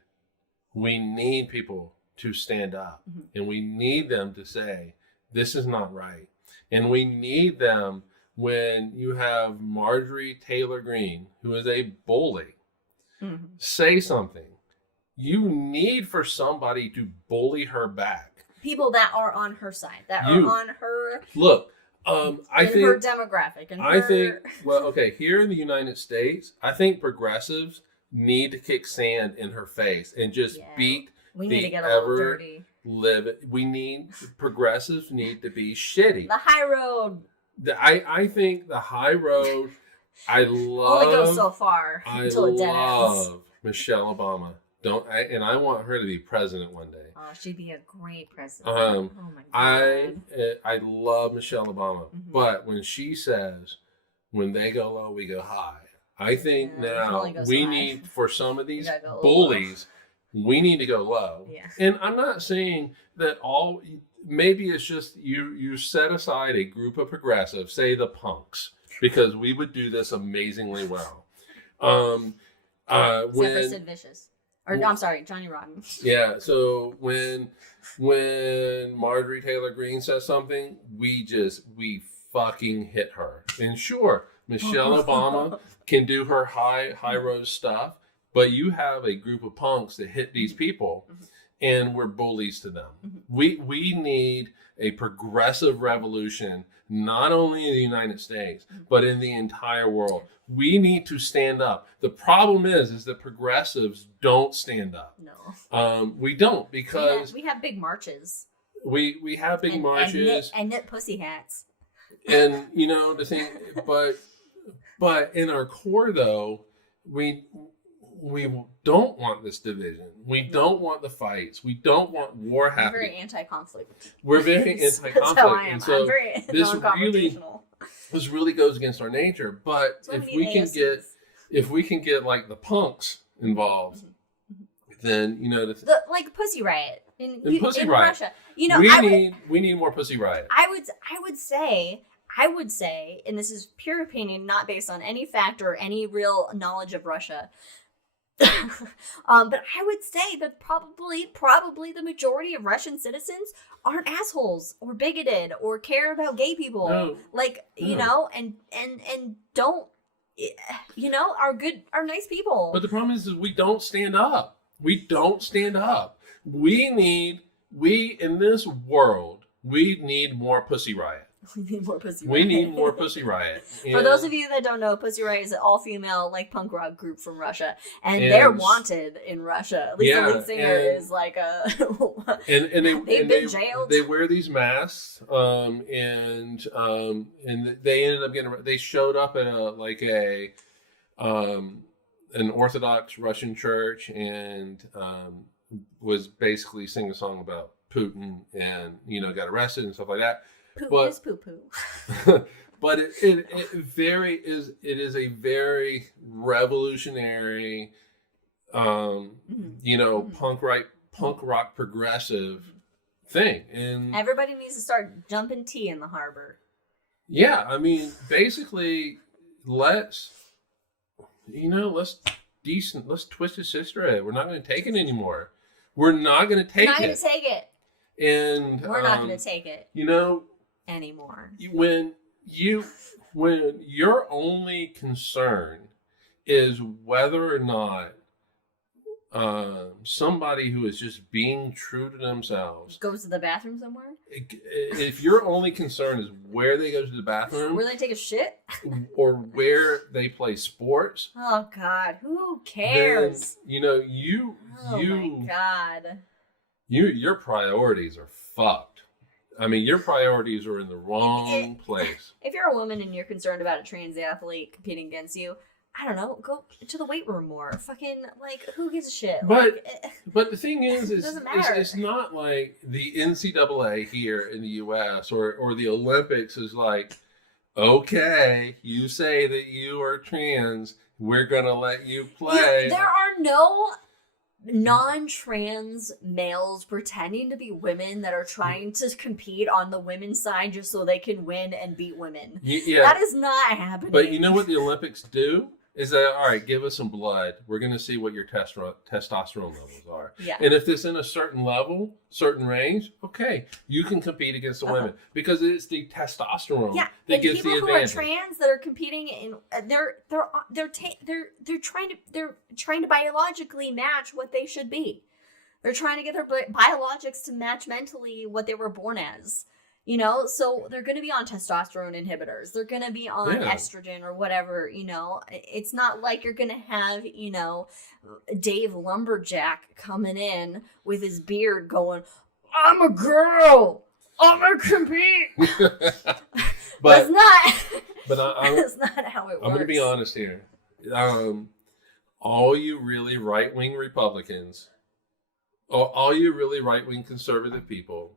people to stand up, and we need them to say, this is not right. And we need them when you have Marjorie Taylor Greene, who is a bully, say something. You need for somebody to bully her back. People that are on her side, that are on her. Look, I think her demographic. And here in the United States, I think progressives need to kick sand in her face and just beat. We need to get a little dirty. Progressives need to be shitty. The high road. I think the high road. I love. Only goes so far until it dead ends. I love Michelle Obama. I want her to be president one day. Oh, she'd be a great president. Oh my God. I love Michelle Obama, but when she says, "When they go low, we go high," I think now we need, for some of these bullies, we need to go low. Yeah. And I'm not saying that all. Maybe it's just you set aside a group of progressives, say the punks, because we would do this amazingly well. Except for Sid Vicious. Or no, I'm sorry, Johnny Rotten. Yeah, so when Marjorie Taylor Greene says something, we fucking hit her. And sure, Michelle Obama can do her high road stuff, but you have a group of punks that hit these people, and we're bullies to them. Mm-hmm. We need a progressive revolution, not only in the United States, but in the entire world. We need to stand up. The problem is that progressives don't stand up. No. We don't, because we have big marches. We have big marches and knit pussy hats. And the thing, but in our core though, we don't want this division. We don't want the fights. We don't want war happening. We're very anti-conflict. We're very anti-conflict. That's how I am. And so I'm very non-confrontational. This really goes against our nature. But if we can get like the punks involved, then like Pussy Riot in Pussy Riot. Russia. We need more Pussy Riot. I would say, and this is pure opinion, not based on any fact or any real knowledge of Russia. But I would say that probably the majority of Russian citizens aren't assholes or bigoted or care about gay people. No. And don't, are nice people. But the problem is we don't stand up. We don't stand up. We in this world, we need more Pussy Riot. We need more Pussy Riot. We need more Pussy Riot. For those of you that don't know, Pussy Riot is an all-female punk rock group from Russia, and they're wanted in Russia. At least the lead singer is like a. and they've been jailed. They wear these masks, and they ended up getting. They showed up at an Orthodox Russian church and was basically singing a song about Putin, and got arrested and stuff like that. Putin is poo-poo. But it is a very revolutionary, punk rock progressive thing, and everybody needs to start jumping tea in the harbor. Yeah, I mean, basically, let's twist his sister head. We're not going to take it anymore. We're not going to take it. We're not going to take it. And we're not going to take it. Anymore. When your only concern is whether or not somebody who is just being true to themselves goes to the bathroom somewhere. If your only concern is where they go to the bathroom, where they take a shit, or where they play sports, oh God, who cares? Then, oh my God, your priorities are fucked. I mean, your priorities are in the wrong place. If you're a woman and you're concerned about a trans athlete competing against you, I don't know, go to the weight room more. Fucking, who gives a shit? But the thing is it's not like the NCAA here in the U.S. or the Olympics is like, okay, you say that you are trans, we're going to let you play. There are no non-trans males pretending to be women that are trying to compete on the women's side just so they can win and beat women. Yeah. That is not happening. But you know what the Olympics do? Is that, all right, give us some blood. We're going to see what your testosterone levels are. Yeah. And if it's in a certain level, certain range, okay, you can compete against the women because it's the testosterone that gets the advantage. People who are trans that are competing in, they're trying to biologically match what they should be. They're trying to get their biologics to match mentally what they were born as. So they're going to be on testosterone inhibitors. They're going to be on estrogen or whatever, It's not like you're going to have, Dave Lumberjack coming in with his beard going, I'm a girl. I'm going to compete. That's not. That's not how it works. I'm going to be honest here. All you really right-wing Republicans, all you really right-wing conservative people,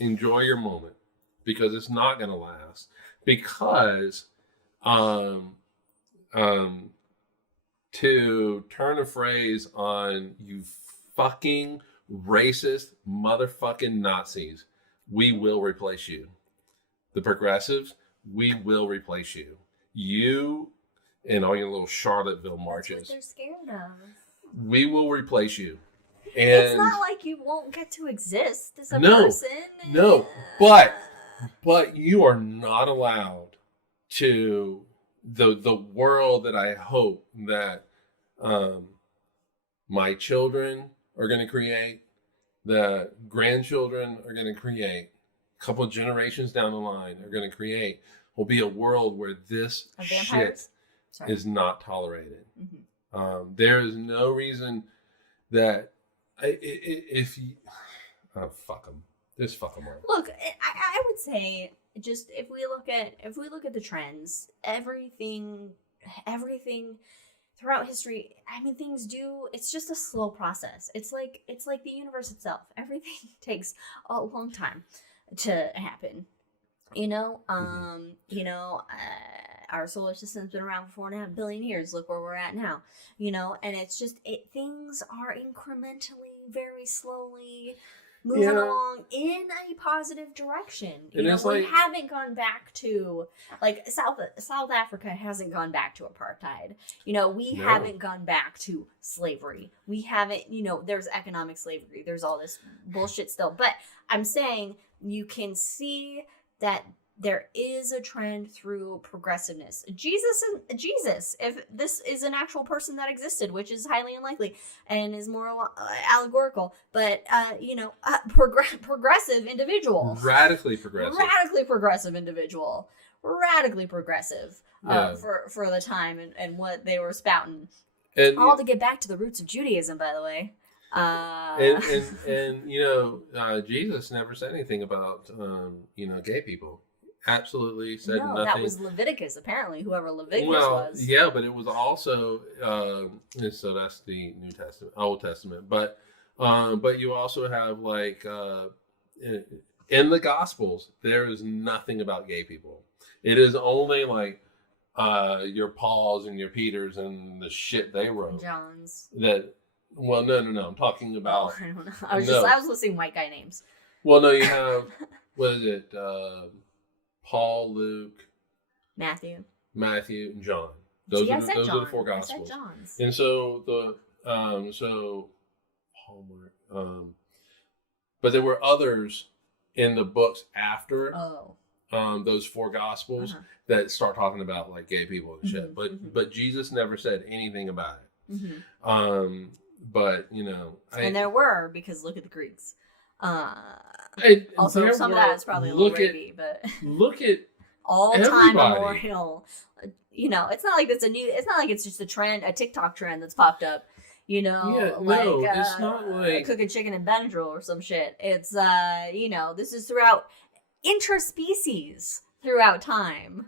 enjoy your moment, because it's not going to last. Because to turn a phrase on you fucking racist motherfucking Nazis, we will replace you. The progressives, we will replace you. You and all your little Charlottesville marches. That's what they're scared of. We will replace you. And it's not like you won't get to exist as a person. No, but you are not allowed to the world that I hope that my children are going to create, that grandchildren are going to create, a couple of generations down the line are going to create, will be a world where this shit is not tolerated. There is no reason that if you fuck them, just fuck them all. Look, I would say just if we look at the trends, everything throughout history, I mean, things do. It's just a slow process. It's like the universe itself. Everything takes a long time to happen. Our solar system's been around for 4.5 billion years. Look where we're at now. And it's just things are incrementally, very slowly moving along in a positive direction. We haven't gone back to South Africa hasn't gone back to apartheid. We haven't gone back to slavery. We haven't, there's economic slavery. There's all this bullshit still. But I'm saying you can see that there is a trend through progressiveness. Jesus, if this is an actual person that existed, which is highly unlikely and is more allegorical, but progressive individual, radically progressive individual, radically progressive for the time and what they were spouting. And all to get back to the roots of Judaism, by the way. Jesus never said anything about gay people. Absolutely said nothing. That was Leviticus, apparently, whoever Leviticus was. Yeah, but it was also so that's the New Testament, Old Testament. But you also have in the Gospels, there is nothing about gay people. It is only your Pauls and your Peters and the shit they wrote. Johns. No. I'm talking about. I don't know. I was listing white guy names. Well, no, you have what is it? Paul, Luke, Matthew, and John. Those are the four Gospels. I said John's. And so Hallmark. But there were others in the books after those four Gospels that start talking about gay people and shit. But Jesus never said anything about it. But and there were, because look at the Greeks. Also, some of that is probably a little rapey, but look at all-time memorial. It's not like it's not like it's just a TikTok trend that's popped up. It's not like cooking chicken and Benadryl or some shit. It's this is throughout interspecies throughout time.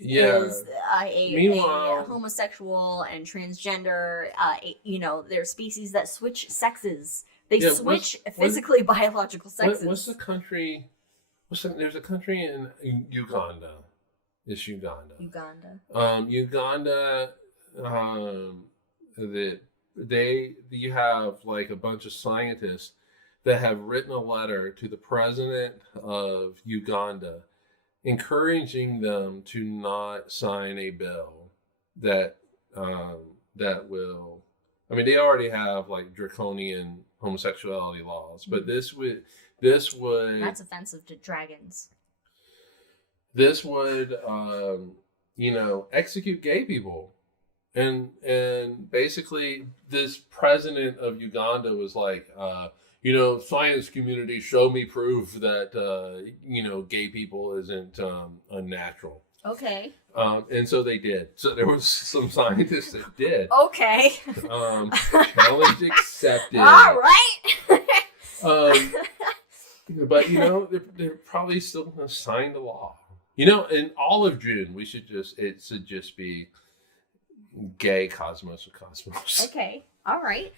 Yeah. Is a homosexual and transgender. There's species that switch sexes. They switch physically biological sexes. What's the country? There's a country in Uganda. It's Uganda. Uganda. You have a bunch of scientists that have written a letter to the president of Uganda, encouraging them to not sign a bill that will. I mean, they already have draconian homosexuality laws, but this would that's offensive to dragons. This would execute gay people, and basically this president of Uganda was science community, show me proof that gay people isn't unnatural. Okay. And so they did. So there was some scientists that did. Okay. Challenge accepted. All right. But they're probably still going to sign the law. In all of June, it should just be gay Cosmos of Cosmos. Okay. All right.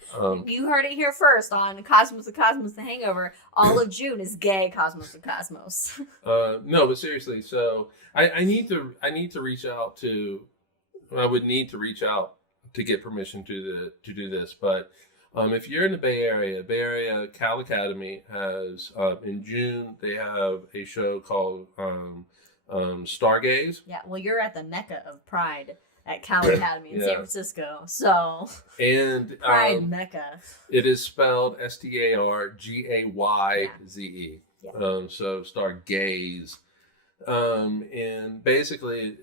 You heard it here first on Cosmos of Cosmos, the Hangover. All of June is gay Cosmos of Cosmos. No, but seriously, so I would need to reach out to get permission to do this. But if you're in the Bay Area, Cal Academy has in June they have a show called Stargaze. Yeah, well, you're at the mecca of Pride at Cal Academy in San Francisco, so and Pride Mecca. It is spelled Stargayze. Yeah. So Stargaze, and basically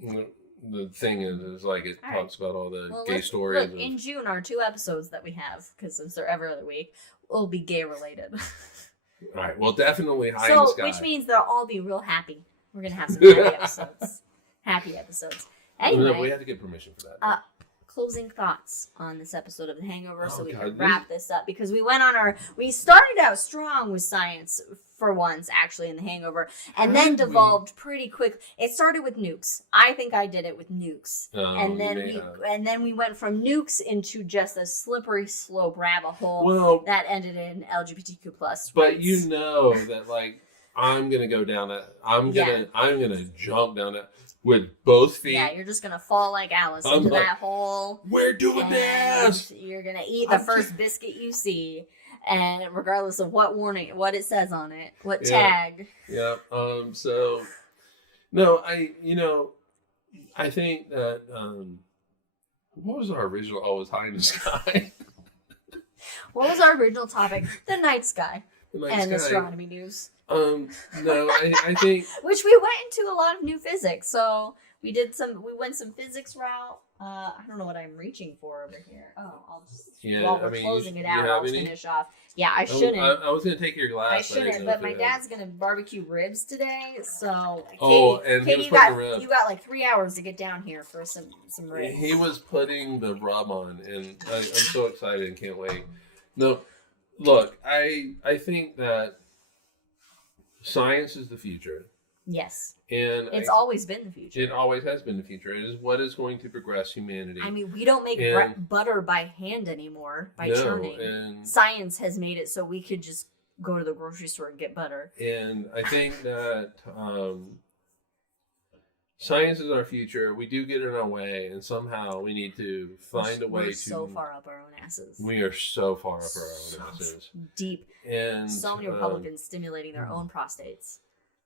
the thing is it talks about all the gay stories. Look, in June are 2 episodes that we have, because since they're every other week. will be gay related. All right. Well, definitely High in the Sky. Which means they'll all be real happy. We're gonna have some happy episodes. Happy episodes. Anyway, No, we had to get permission for that. Closing thoughts on this episode of The Hangover, so we God, can wrap this up, because we started out strong with science for once, actually, in The Hangover, and then devolved pretty quick. It started with nukes. I think I did it with nukes, and then we went from nukes into just a slippery slope rabbit hole that ended in LGBTQ plus. But rights. you know that, like, I'm gonna go down that. I'm gonna jump down that with both feet. Yeah, you're just gonna fall like Alice into that hole. We're doing this. You're gonna eat the first biscuit you see, and regardless of what warning, what it says on it, what tag. Yeah. So, no, I think that what was our original? Oh, it was High in the Sky. What was our original topic? The night sky. And astronomy news. No, I think which we went into a lot of new physics. So we went some physics route. I don't know what I'm reaching for over here. Oh, I'll just while we're closing it out, I'll finish off. Yeah, I shouldn't. I was gonna take your glass. I shouldn't, but my dad's gonna barbecue ribs today. So Katie, you got like 3 hours to get down here for some ribs. He was putting the rub on, and I'm so excited and can't wait. No, look, I think that science is the future. Yes. And it's always been the future. It always has been the future. It is what is going to progress humanity. I mean, we don't make butter by hand anymore by churning. And science has made it so we could just go to the grocery store and get butter. And I think that science is our future. We do get in our way, and somehow we need to find a way to... We're so far up our own asses. We are so far up our own asses. Deep. And so many Republicans stimulating their own prostates.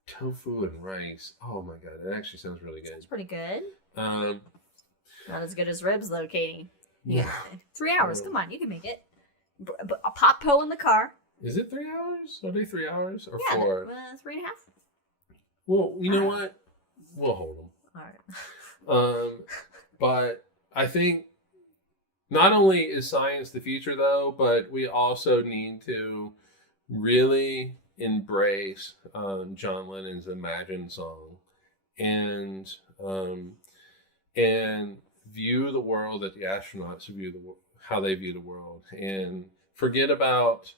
Tofu and rice. Oh my god, it actually sounds really good. It's pretty good. Not as good as ribs though, Katie. Yeah. 3 hours. Come on, you can make it. A pop po in the car. Is it 3 hours? Are they 3 hours or 4? 3.5. Well, you know what? We'll hold them. All right. But I think not only is science the future though, but we also need to really embrace John Lennon's Imagine song and view the world that the astronauts view how they view the world, and forget about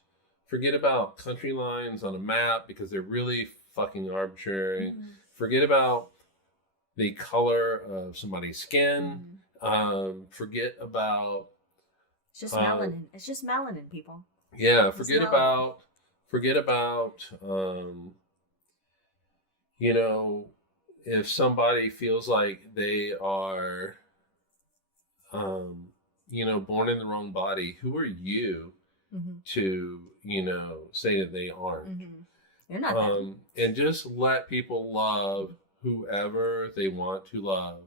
country lines on a map because they're really fucking arbitrary. Mm-hmm. Forget about the color of somebody's skin. Mm-hmm. Forget about it's just melanin. It's just melanin, people. Yeah, forget about if somebody feels like they are born in the wrong body, who are you to say that they aren't? You're not that. And just let people love whoever they want to love,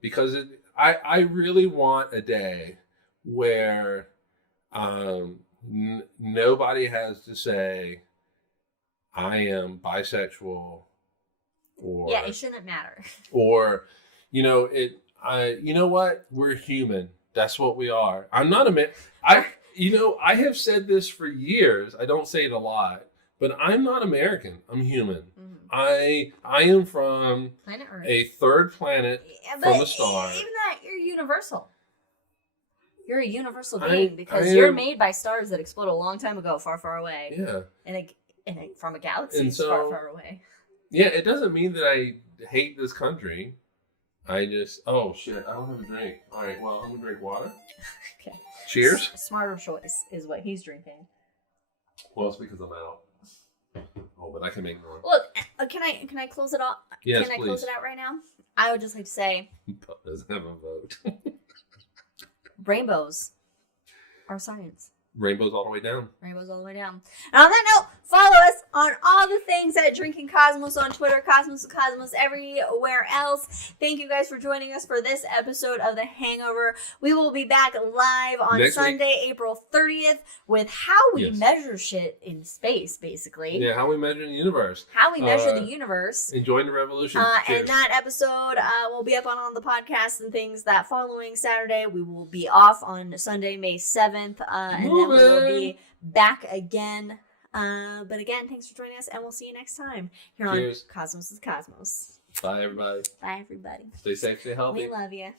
because I really want a day where nobody has to say I am bisexual, or it shouldn't matter. Or you know what? We're human. That's what we are. I'm not a man. I have said this for years. I don't say it a lot, but I'm not American. I'm human. Mm-hmm. I am from planet Earth, a third planet from a star. Even that, you're universal. You're a universal being because you're made by stars that exploded a long time ago, far, far away. Yeah. And from a galaxy far, far away. Yeah, it doesn't mean that I hate this country. I just, oh shit, I don't have a drink. All right, well, I'm gonna drink water. Okay. Cheers. Smarter choice is what he's drinking. Well, it's because I'm out. Oh, but I can make more. Look, can I close it off? Yes, Can I please. close it out right now? I would just like to say, Pup doesn't have a vote. Rainbows are science. Rainbows all the way down. Rainbows all the way down. And on that note, Follow us on all the things at Drinking Cosmos on Twitter, Cosmos everywhere else. Thank you guys for joining us for this episode of The Hangover. We will be back live on Next Sunday, April 30th, with how we measure shit in space, basically. Yeah, how we measure the universe. How we measure the universe. Enjoying the revolution. And that episode will be up on the podcast and things that following Saturday. We will be off on Sunday, May 7th. And then we will be back again. But again, thanks for joining us, and we'll see you next time here on Cosmos is Cosmos. Bye, everybody. Bye, everybody. Stay sexy and healthy. We love you.